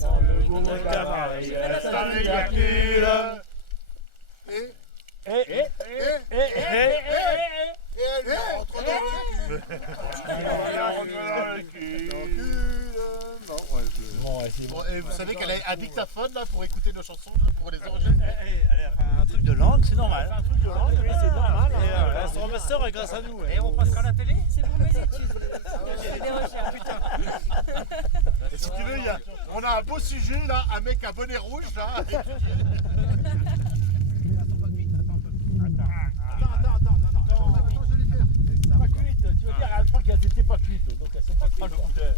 Et vous savez qu'elle a un dictaphone là pour écouter nos chansons, là, pour les enregistrer. Elle a fait un truc de langue, c'est normal. Un truc de langue, oui, c'est normal. Et elle sera master grâce à nous. Et on passera à la télé? C'est pour mes études. Je fais des recherches. Et si tu veux, on a un beau sujet là, un mec à bonnet rouge là. Pas cuite, tu veux dire, elle croit qu'elle n'était pas cuite. Donc elle sait pas cuite. Le boudin.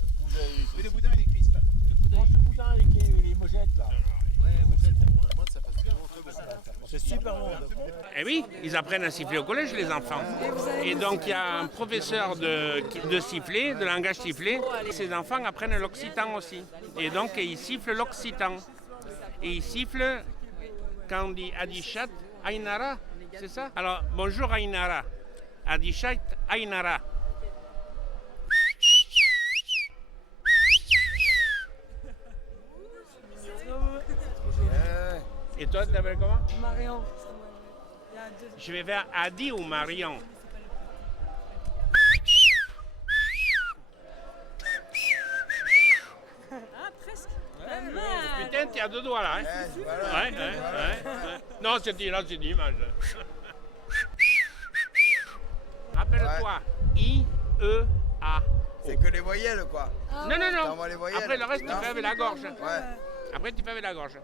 Et le boudin il est cuit. Mange le boudin avec les mojettes là. Moi ça passe bien. C'est super bon. Eh oui, ils apprennent à siffler au collège, les enfants. Et donc, il y a un professeur de sifflet, de langage sifflé. Ces enfants apprennent l'occitan aussi. Et donc, ils sifflent l'occitan. Et ils sifflent, quand on dit Adichat, Ainara, c'est ça? Alors, bonjour Ainara. Adichat, Ainara. Et toi, tu t'appelles comment? Marion. Je vais faire Adi ou Marion. Ah, presque. Putain, tu as 2 doigts là. Hein? Ouais. Non, c'est dit, là, c'est dit, image. Rappelle-toi, I-E-A. C'est que les voyelles, quoi. Non. T'envoies les voyelles. Après, le reste, tu Non. fais avec la gorge. Ouais. Après, tu fais avec la gorge.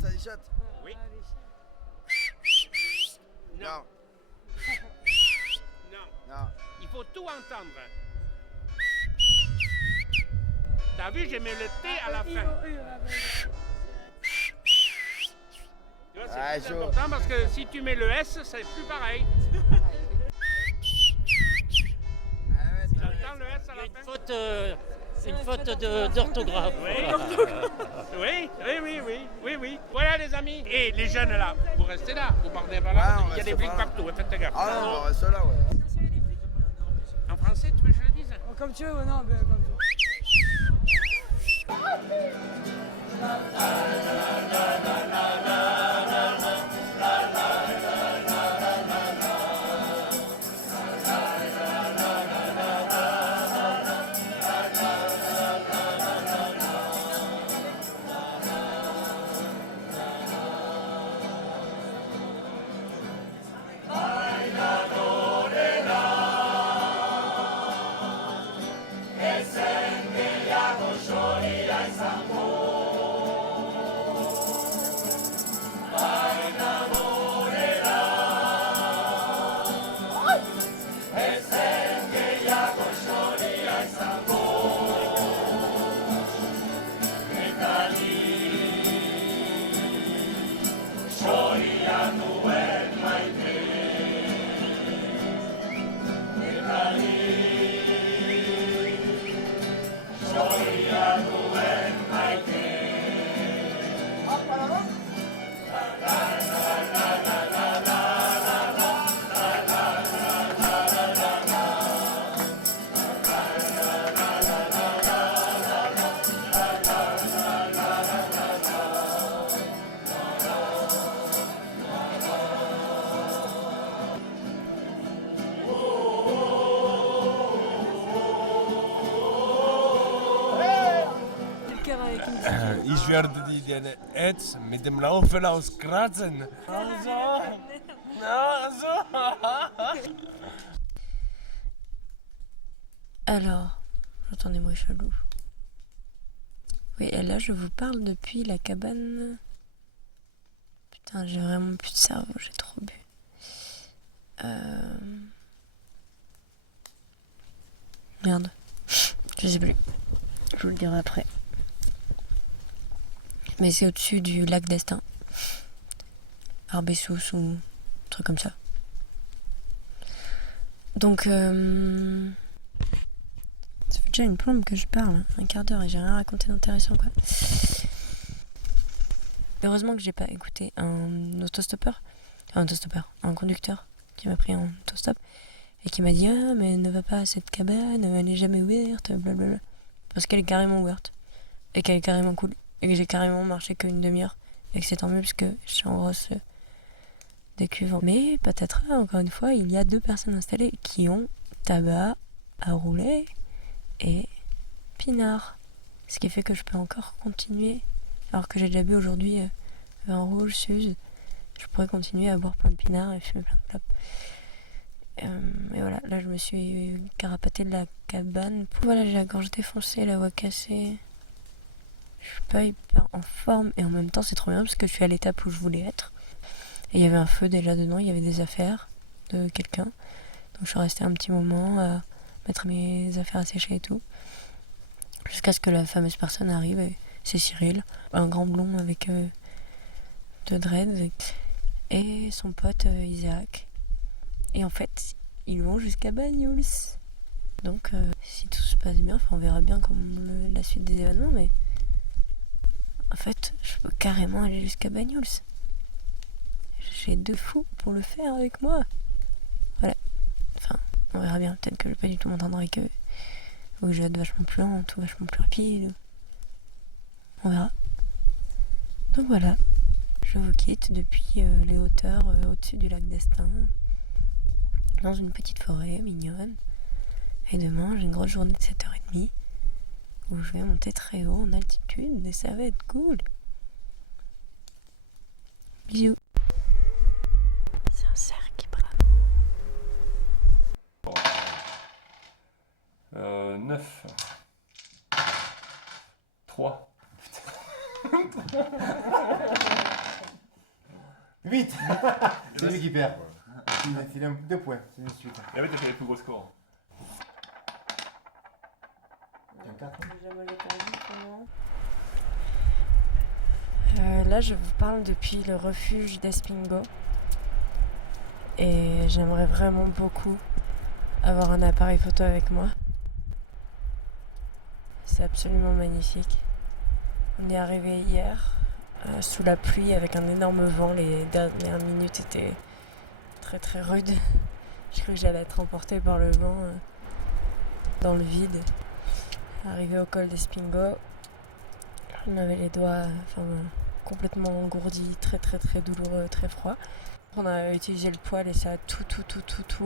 Ça les chatte. Oui. Non. Non. Il faut tout entendre. T'as vu, j'ai mis le T à la fin. Tu vois, c'est très important parce que si tu mets le S, c'est plus pareil. Tu entends le S à la fin? C'est une faute d'orthographe. Oui. Voilà les amis. Et les jeunes là, vous restez là, vous partez par là. Il y a des flics partout, faites gaffe. Ah non, on reste là, ouais. En français, tu veux que je le dise? Comme tu veux, non, comme tu veux. Ich werde dir jetzt mit dem Laufen auskratzen. Also. Alors, j'entends des bruits chelous. Oui, et là, je vous parle depuis la cabane. Putain, j'ai vraiment plus de cerveau, j'ai trop bu. Merde. Je sais plus. Je vous le dirai après. Mais c'est au-dessus du lac d'Estaing. Arbessous ou un truc comme ça. Donc, ça fait déjà une plombe que je parle, un quart d'heure, et j'ai rien raconté d'intéressant, quoi. Heureusement que j'ai pas écouté un conducteur qui m'a pris en autostop et qui m'a dit ah mais ne va pas à cette cabane, elle n'est jamais ouverte, blablabla. Parce qu'elle est carrément ouverte et qu'elle est carrément cool et que j'ai carrément marché qu'une demi-heure et que c'est tant mieux parce que je suis en grosse décuve. Mais peut-être encore une fois il y a 2 personnes installées qui ont tabac à rouler et pinard, ce qui fait que je peux encore continuer alors que j'ai déjà bu aujourd'hui vin rouge, Suze. Je pourrais continuer à boire plein de pinards et fumer plein de clopes. Et voilà, là je me suis carapaté de la cabane. Voilà, j'ai la gorge défoncée, la voix cassée. Je suis pas hyper en forme et en même temps c'est trop bien parce que je suis à l'étape où je voulais être. Et il y avait un feu déjà dedans, il y avait des affaires de quelqu'un. Donc je suis restée un petit moment à mettre mes affaires à sécher et tout. Jusqu'à ce que la fameuse personne arrive, et c'est Cyril, un grand blond avec de dreads, et son pote Isaac. Et en fait, ils vont jusqu'à Banyuls. Donc, si tout se passe bien, on verra bien comme la suite des événements, mais en fait, je peux carrément aller jusqu'à Banyuls. J'ai 2 fous pour le faire avec moi. Voilà. Enfin, on verra bien. Peut-être que je vais pas du tout m'entendre avec eux. Ou que je vais être vachement plus lente ou vachement plus rapide. On verra. Donc voilà. Je vous quitte depuis les hauteurs au-dessus du lac d'Estaing. Dans une petite forêt mignonne. Et demain, j'ai une grosse journée de 7h30 où je vais monter très haut en altitude et ça va être cool. Bisous. C'est un cerf qui parle. 9. 3. 8. C'est lui qui perd. Il a 2 points, c'est une suite. Et en fait, t'as fait les plus gros scores. Là, je vous parle depuis le refuge d'Espingo. Et j'aimerais vraiment beaucoup avoir un appareil photo avec moi. C'est absolument magnifique. On est arrivé hier sous la pluie avec un énorme vent. Les dernières minutes étaient très très rudes. Je crois que j'allais être emportée par le vent dans le vide. Arrivé au col d'Espingo, on avait les doigts complètement engourdis, très très très douloureux, très froid. On a utilisé le poêle et ça a tout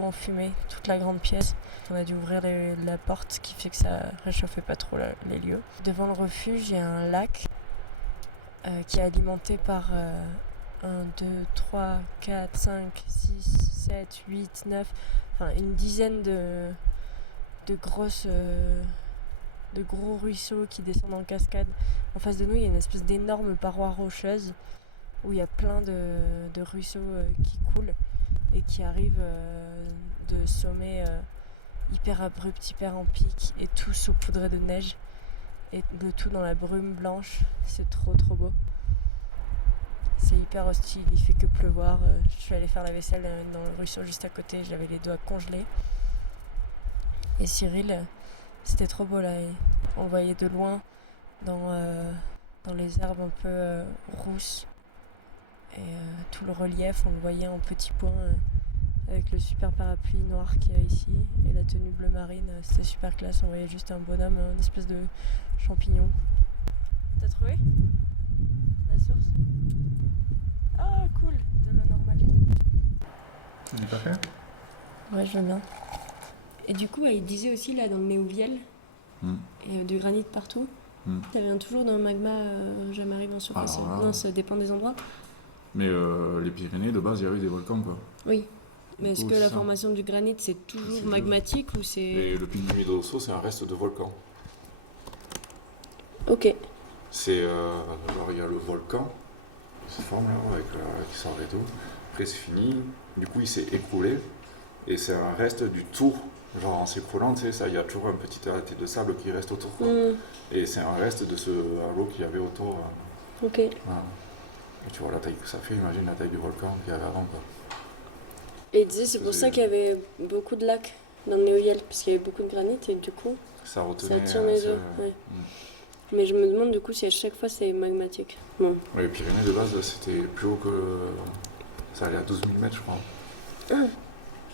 enfumé, toute la grande pièce. On a dû ouvrir la porte, ce qui fait que ça réchauffait pas trop les lieux. Devant le refuge, il y a un lac qui est alimenté par 1, 2, 3, 4, 5, 6, 7, 8, 9, une dizaine de gros ruisseaux qui descendent en cascade. En face de nous, il y a une espèce d'énorme paroi rocheuse où il y a plein de ruisseaux qui coulent et qui arrivent de sommets hyper abrupts, hyper en pic, et tout saupoudré de neige, et le tout dans la brume blanche. C'est trop beau. C'est hyper hostile, il fait que pleuvoir. Je suis allée faire la vaisselle dans le ruisseau juste à côté, j'avais les doigts congelés. Et Cyril, c'était trop beau là, et on voyait de loin dans les herbes un peu rousses. Et tout le relief, on le voyait en petits points avec le super parapluie noir qu'il y a ici et la tenue bleu marine. C'était super classe, on voyait juste un bonhomme, une espèce de champignon. T'as trouvé la source? Ah cool, de l'eau normale. Tu l'as pas fait? Ouais, je veux bien. Et du coup, il disait aussi là dans le Néouviel, il y a du granit partout. Ça vient toujours d'un magma jamais arrivé en surface. Alors là- Non, ça dépend des endroits. Mais les Pyrénées, de base, il y a eu des volcans, quoi. Oui. Mais est-ce coup, que c'est la ça. formation du granit, c'est toujours C'est magmatique ou c'est... Et le pic du Midrosso, c'est un reste de volcan. Ok. C'est... alors, il y a le volcan, qui se forme là, qui sort et tout. Après, c'est fini. Du coup, il s'est écroulé. Et c'est un reste du tour. Genre, en s'écroulant, tu sais, ça, il y a toujours un petit arrêté de sable qui reste autour, quoi. Et c'est un reste de ce halo qu'il y avait autour. Ok. Voilà. Et tu vois la taille que ça fait, imagine la taille du volcan qu'il y avait avant, quoi. Et il disait c'est pour ça qu'il y avait beaucoup de lacs dans le Néoyel, parce qu'il y avait beaucoup de granit et du coup, Ça ça retenait... attire les eaux. Ouais. Mm. Mais je me demande du coup si à chaque fois c'est magmatique. Bon. Ouais, les Pyrénées, de base, c'était plus haut que... Ça allait à 12 000 mètres, je crois.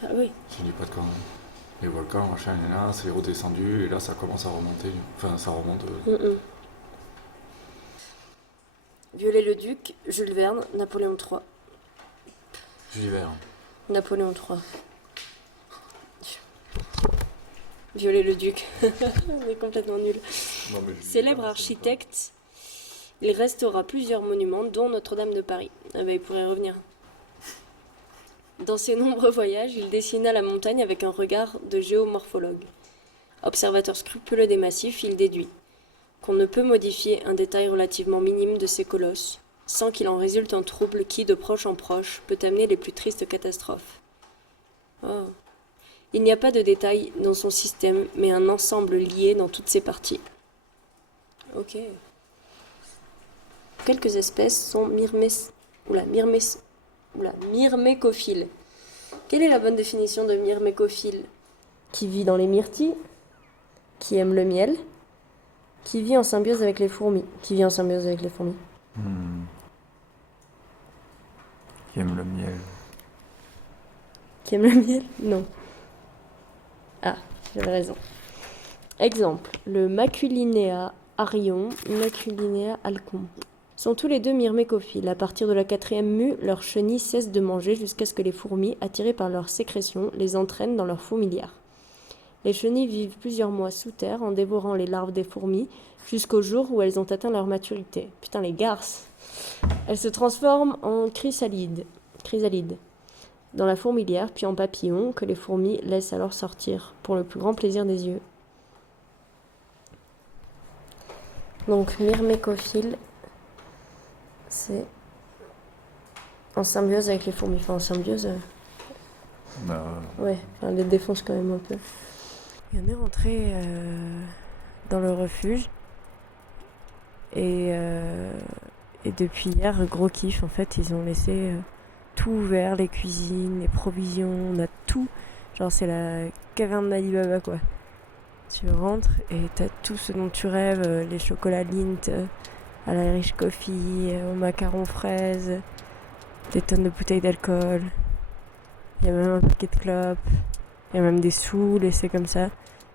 Ah oui. Si je dis pas de conneries. Les volcans, machin, il y en a, c'est redescendu, et là, ça commence à remonter. Enfin, ça remonte... Viollet-le-Duc, Jules Verne, Napoléon III. Jules Verne. Napoléon III. Viollet-le-Duc. On est complètement nuls. Célèbre architecte, il restaura plusieurs monuments, dont Notre-Dame de Paris. Ah bah, il pourrait revenir. Dans ses nombreux voyages, il dessina la montagne avec un regard de géomorphologue. Observateur scrupuleux des massifs, il déduit qu'on ne peut modifier un détail relativement minime de ces colosses, sans qu'il en résulte un trouble qui, de proche en proche, peut amener les plus tristes catastrophes. Oh. Il n'y a pas de détail dans son système, mais un ensemble lié dans toutes ses parties. Ok. Quelques espèces sont myrmécophiles. Quelle est la bonne définition de myrmécophile? Qui vit dans les myrtilles, qui aime le miel, qui vit en symbiose avec les fourmis. Qui vit en symbiose avec les fourmis? Qui aime le miel. Qui aime le miel? Non. Ah, j'avais raison. Exemple, le Maculinea arion, Maculinea alcon. Sont tous les deux myrmécophiles. À partir de la 4e mue, leurs chenilles cessent de manger jusqu'à ce que les fourmis, attirées par leurs sécrétions, les entraînent dans leur fourmilière. Les chenilles vivent plusieurs mois sous terre en dévorant les larves des fourmis jusqu'au jour où elles ont atteint leur maturité. Putain, les garces! Elles se transforment en chrysalides dans la fourmilière, puis en papillons que les fourmis laissent alors sortir pour le plus grand plaisir des yeux. Donc, myrmécophile, c'est en symbiose avec les fourmis. Enfin, en symbiose, ouais, enfin, les défonce quand même un peu. Et on est rentré dans le refuge et depuis hier, gros kiff en fait, ils ont laissé tout ouvert, les cuisines, les provisions, on a tout. Genre c'est la caverne d'Ali Baba quoi. Tu rentres et t'as tout ce dont tu rêves, les chocolats Lindt, à l'Irish Coffee, au macaron fraise, des tonnes de bouteilles d'alcool. Il y a même un paquet de clopes. Il y a même des sous laissés comme ça.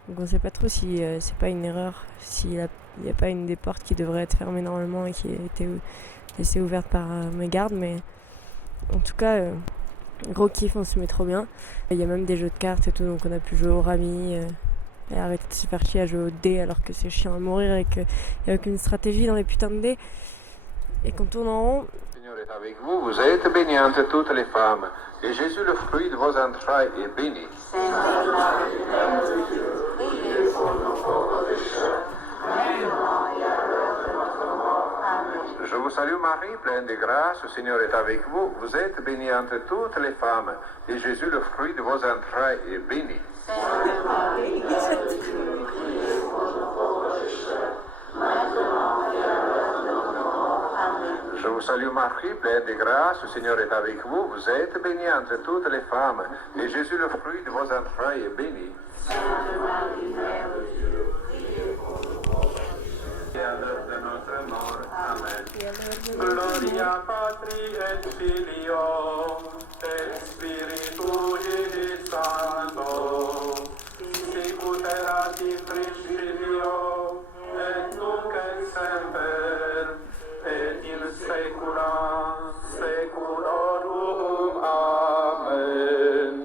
Donc on sait pas trop si c'est pas une erreur, s'il n'y a pas une des portes qui devrait être fermée normalement et qui a été laissée ouverte par mes gardes. Mais en tout cas, gros kiff, on se met trop bien. Il y a même des jeux de cartes et tout, donc on a pu jouer au rami. Et arrêter de se faire chier à jouer au dé alors que c'est chiant à mourir et qu'il n'y a aucune stratégie dans les putains de dés. Et qu'on tourne en rond. Le Seigneur est avec vous, vous êtes bénie entre toutes les femmes, et Jésus, le fruit de vos entrailles, est béni. Je vous salue Marie, pleine de grâce, le Seigneur est avec vous, vous êtes bénie entre toutes les femmes, et Jésus, le fruit de vos entrailles, est béni. Je vous salue Marie, pleine de grâce, le Seigneur est avec vous, vous êtes bénie entre toutes les femmes, et Jésus, le fruit de vos entrailles, est béni. De notre mort. Amen. Gloria Patri et Filio et Spiritui Sancto, sicut erat in principio et nunc et semper et in saecula saeculorum. Amen.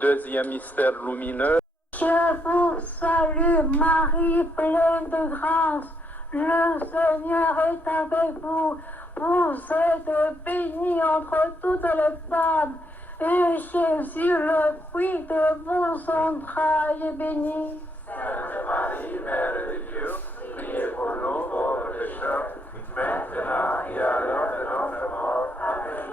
Deuxième mystère lumineux. Je vous salue Marie, pleine de grâce. Le Seigneur est avec vous. Vous êtes bénie entre toutes les femmes. Et Jésus, le fruit de vos entrailles, est béni. Sainte Marie, Mère de Dieu, priez pour nous pauvres pécheurs, maintenant et à l'heure de notre mort. Amen.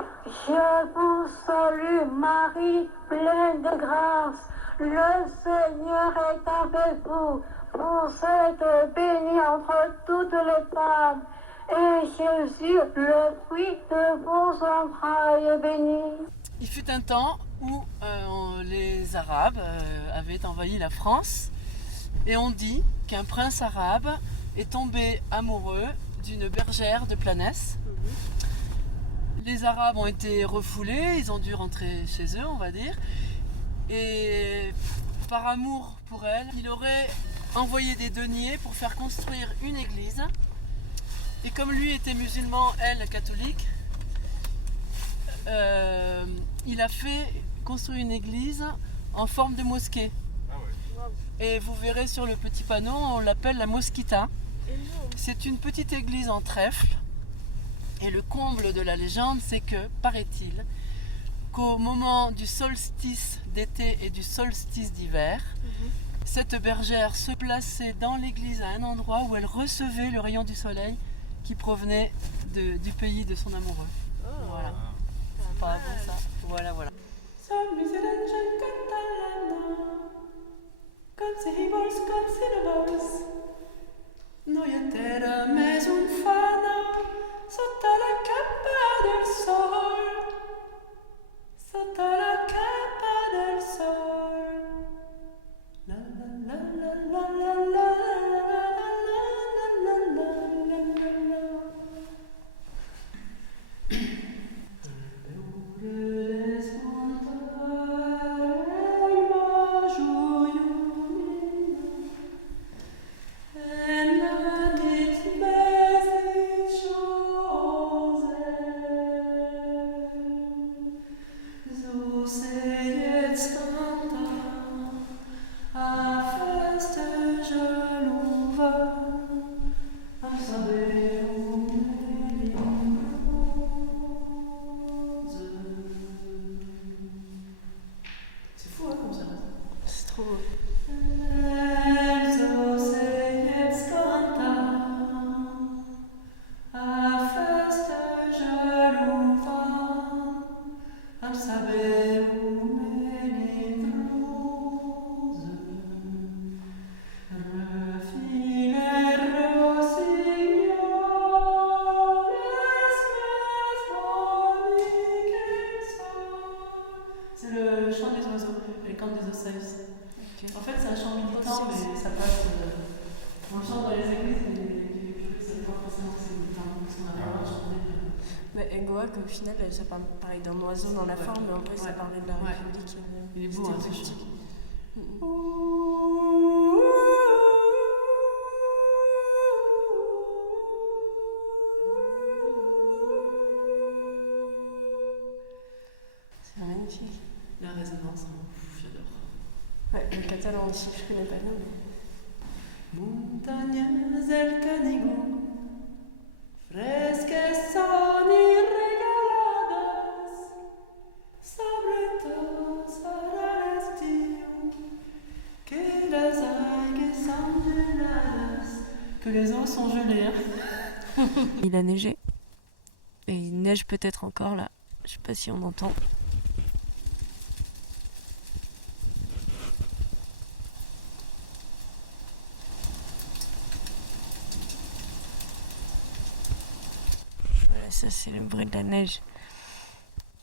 Je vous salue Marie, pleine de grâce. Le Seigneur est avec vous. Vous êtes bénie entre toutes les femmes. Et Jésus, le fruit de vos entrailles, est béni. Il fut un temps où les Arabes avaient envahi la France et on dit qu'un prince arabe est tombé amoureux d'une bergère de Planès. Les Arabes ont été refoulés, ils ont dû rentrer chez eux, on va dire. Et par amour pour elle, il aurait envoyé des deniers pour faire construire une église. Et comme lui était musulman, elle catholique, il a fait construire une église en forme de mosquée. Et vous verrez sur le petit panneau, on l'appelle la Mosquita. C'est une petite église en trèfle. Et le comble de la légende, c'est que, paraît-il, qu'au moment du solstice d'été et du solstice d'hiver, cette bergère se plaçait dans l'église à un endroit où elle recevait le rayon du soleil qui provenait du pays de son amoureux. Voilà. C'est pas bon ça. Voilà, voilà. Noi ed era mes un fano sotto la cappa del sol, sotto la cappa del sol. La la la la la la la la la la la la. Au final, ça parlait d'un oiseau dans la forme, mais en vrai, ça parlait de la République. Il est beau, hein, c'est chouette. C'est magnifique. La résonance, j'adore. Ouais, le catalan aussi, je connais pas bien, mais... Montañas del Canigó, fresques son regaladas, sabletas para el estío, que las algues sont geladas, que les eaux sont gelées. Hein. Il a neigé, et il neige peut-être encore là, je sais pas si on entend. Ça c'est le bruit de la neige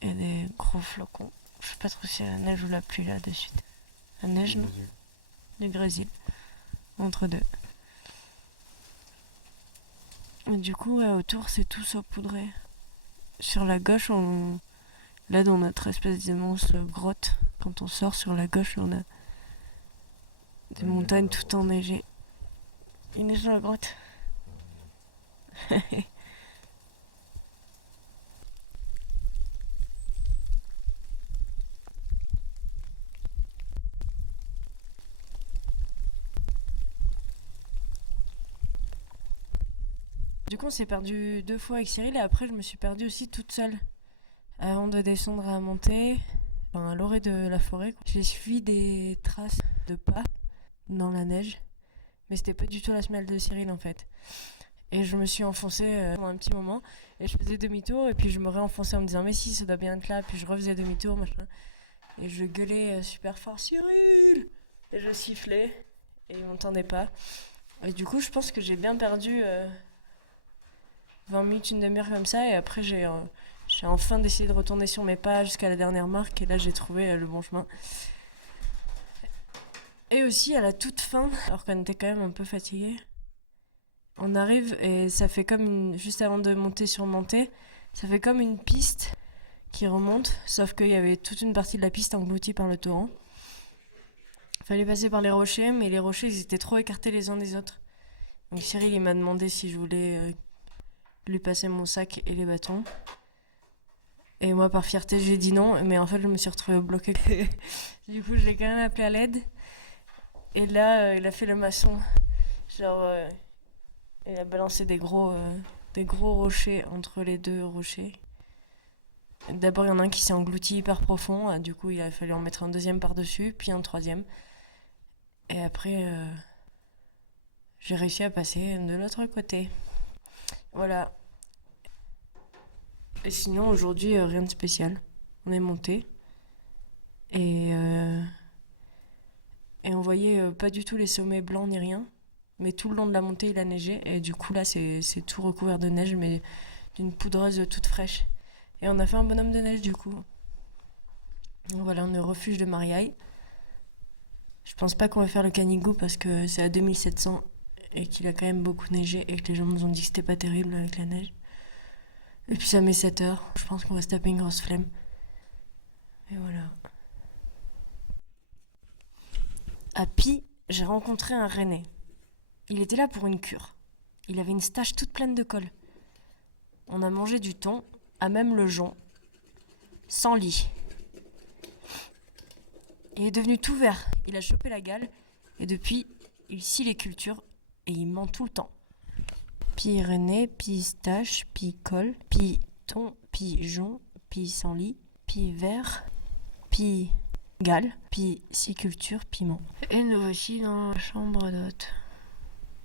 et des gros flocons. Je sais pas trop si c'est la neige ou la pluie là de suite. La neige, non? Du grésil. Entre deux. Et du coup, autour c'est tout saupoudré. Sur la gauche, là dans notre espèce d'immense grotte, quand on sort sur la gauche, on a des montagnes tout enneigées. Il neige dans la grotte. Du coup, on s'est perdu 2 fois avec Cyril et après, je me suis perdue aussi toute seule. Avant de descendre à la montée, à l'orée de la forêt, j'ai suivi des traces de pas dans la neige. Mais c'était pas du tout la semelle de Cyril en fait. Et je me suis enfoncée pendant un petit moment et je faisais demi-tour et puis je me réenfonçais en me disant mais si ça doit bien être là, puis je refaisais demi-tour machin. Et je gueulais super fort Cyril et je sifflais et il m'entendait pas. Et du coup je pense que j'ai bien perdu 20 minutes, une demi-heure comme ça et après j'ai enfin décidé de retourner sur mes pas jusqu'à la dernière marque et là j'ai trouvé le bon chemin. Et aussi à la toute fin, alors qu'on était quand même un peu fatigué, on arrive et ça fait comme juste avant de monter sur Montée, ça fait comme une piste qui remonte, sauf qu'il y avait toute une partie de la piste engloutie par le torrent. Il fallait passer par les rochers, mais les rochers ils étaient trop écartés les uns des autres. Donc Cyril il m'a demandé si je voulais lui passer mon sac et les bâtons. Et moi par fierté j'ai dit non, mais en fait je me suis retrouvée bloquée. Du coup je l'ai quand même appelé à l'aide. Et là, il a fait le maçon. Genre, il a balancé des gros rochers entre les 2 rochers. D'abord, il y en a un qui s'est englouti hyper profond. Du coup, il a fallu en mettre un deuxième par-dessus, puis un troisième. Et après, j'ai réussi à passer de l'autre côté. Voilà. Et sinon, aujourd'hui, rien de spécial. On est monté. Et on voyait pas du tout les sommets blancs ni rien. Mais tout le long de la montée, il a neigé. Et du coup, là, c'est tout recouvert de neige, mais d'une poudreuse toute fraîche. Et on a fait un bonhomme de neige, du coup. Donc voilà, on est au refuge de Mariaille. Je pense pas qu'on va faire le Canigou parce que c'est à 2700 et qu'il a quand même beaucoup neigé et que les gens nous ont dit que c'était pas terrible avec la neige. Et puis ça met 7 heures. Je pense qu'on va se taper une grosse flemme. Et voilà. À Pi, j'ai rencontré un Rennais. Il était là pour une cure. Il avait une stache toute pleine de colle. On a mangé du thon, à même le jonc, sans lit. Il est devenu tout vert. Il a chopé la gale et depuis, il scie les cultures et il ment tout le temps. Pi Rennais, pi stache, pi colle, pi thon, pi jonc, pi sans lit, pi vert, pi gale, puis sciculture, piment. Et nous voici dans la chambre d'hôte,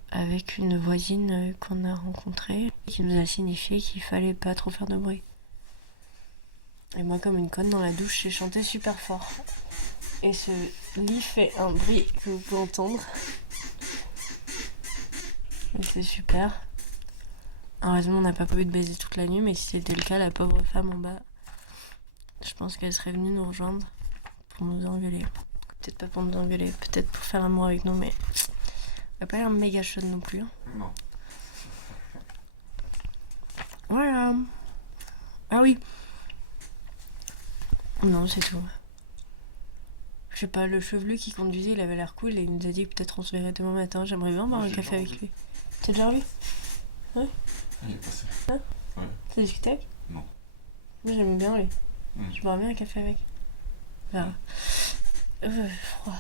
avec une voisine qu'on a rencontrée, qui nous a signifié qu'il fallait pas trop faire de bruit. Et moi, comme une conne dans la douche, j'ai chanté super fort. Et ce lit fait un bruit que vous pouvez entendre. Et c'est super. Heureusement, on n'a pas pu de baiser toute la nuit, mais si c'était le cas, la pauvre femme en bas, je pense qu'elle serait venue nous rejoindre. Pour nous engueuler. Peut-être pas pour nous engueuler, peut-être pour faire l'amour avec nous, mais elle n'a pas l'air méga chaude non plus. Non. Voilà. Ah oui. Non, c'est tout. Je sais pas, le chevelu qui conduisait, il avait l'air cool et il nous a dit que peut-être on se verrait demain matin. J'aimerais bien boire un café avec lui. T'as déjà revu? Ouais. Il est passé. Hein? Ouais. T'as discuté avec? Non. Moi j'aime bien lui. Je boirais bien un café avec. Voilà. Froid.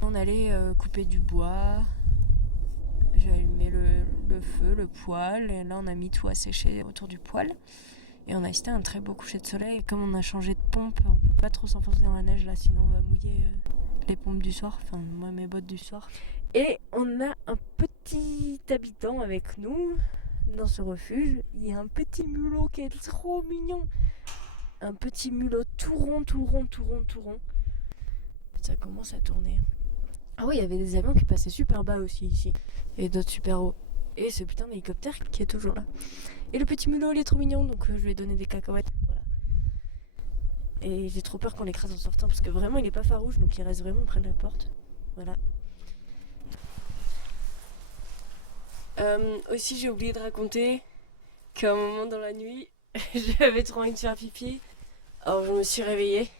On allait couper du bois, j'ai allumé le feu, le poêle, et là on a mis tout à sécher autour du poêle. Et on a assisté à un très beau coucher de soleil. Et comme on a changé de pompe, on peut pas trop s'enfoncer dans la neige là, sinon on va mouiller les pompes du soir, enfin moi mes bottes du soir. Et on a un petit habitant avec nous dans ce refuge. Il y a un petit mulot qui est trop mignon. Un petit mulot tout rond. Ça commence à tourner. Ah oui, il y avait des avions qui passaient super bas aussi ici. Et d'autres super hauts. Et ce putain d'hélicoptère qui est toujours là. Et le petit mulot, il est trop mignon, donc je lui ai donné des cacahuètes. Voilà. Et j'ai trop peur qu'on l'écrase en sortant, parce que vraiment, il est pas farouche, donc il reste vraiment près de la porte. Voilà. Aussi, j'ai oublié de raconter qu'à un moment dans la nuit, j'avais trop envie de faire pipi. Alors je me suis réveillée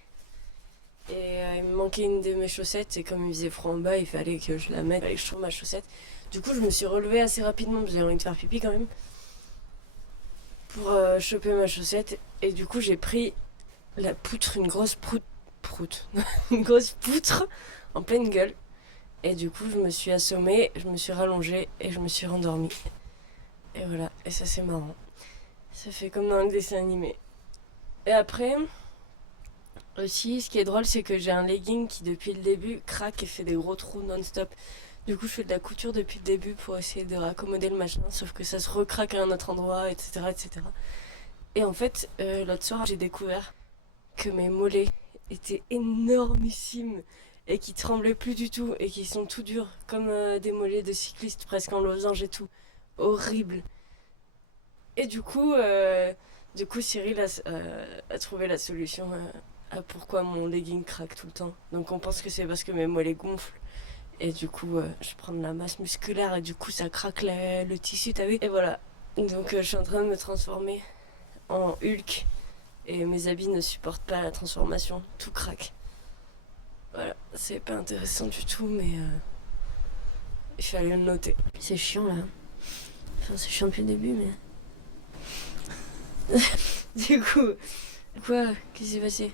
et il me manquait une de mes chaussettes et comme il faisait froid en bas, il fallait que je la mette, il fallait que je trouve ma chaussette. Du coup, je me suis relevée assez rapidement parce que j'avais envie de faire pipi quand même pour choper ma chaussette et du coup, j'ai pris la poutre, une grosse une grosse poutre en pleine gueule. Et du coup, je me suis assommée, je me suis rallongée et je me suis rendormie. Et voilà, et ça c'est marrant. Ça fait comme dans un dessin animé. Et après, aussi, ce qui est drôle, c'est que j'ai un legging qui depuis le début craque et fait des gros trous non-stop. Du coup, je fais de la couture depuis le début pour essayer de raccommoder le machin, sauf que ça se recraque à un autre endroit, etc. etc. Et en fait, l'autre soir, j'ai découvert que mes mollets étaient énormissimes et qui tremblaient plus du tout et qui sont tout durs, comme des mollets de cyclistes presque en losange et tout. Horrible. Et du coup Cyril a trouvé la solution à pourquoi mon legging craque tout le temps. Donc on pense que c'est parce que mes mollets gonflent. Et du coup, je prends de la masse musculaire et du coup ça craque le tissu, t'as vu? Et voilà. Donc je suis en train de me transformer en Hulk. Et mes habits ne supportent pas la transformation. Tout craque. Voilà, c'est pas intéressant du tout, mais il fallait le noter. C'est chiant là. Enfin, c'est chiant depuis le début, mais. Du coup. Quoi? Qu'est-ce qui s'est passé?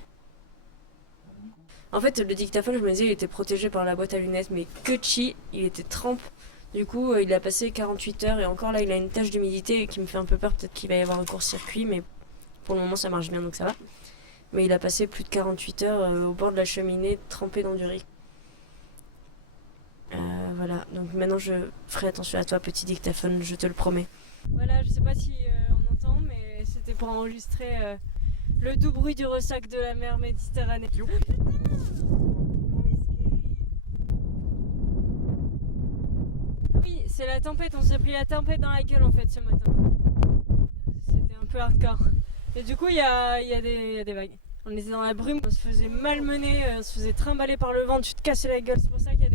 En fait, le dictaphone, je me disais, il était protégé par la boîte à lunettes, mais que chi, il était trempe. Du coup, il a passé 48 heures et encore là, il a une tache d'humidité qui me fait un peu peur. Peut-être qu'il va y avoir un court-circuit, mais pour le moment, ça marche bien donc ça va. Mais il a passé plus de 48 heures au bord de la cheminée, trempé dans du riz. Voilà, donc maintenant je ferai attention à toi, petit dictaphone, je te le promets. Voilà, je sais pas si on entend, mais c'était pour enregistrer le doux bruit du ressac de la mer Méditerranée. Oui, c'est la tempête, on s'est pris la tempête dans la gueule en fait ce matin. C'était un peu hardcore. Et du coup, il y a des vagues. On était dans la brume, on se faisait malmener, on se faisait trimballer par le vent, tu te cassais la gueule, c'est pour ça qu'il y a des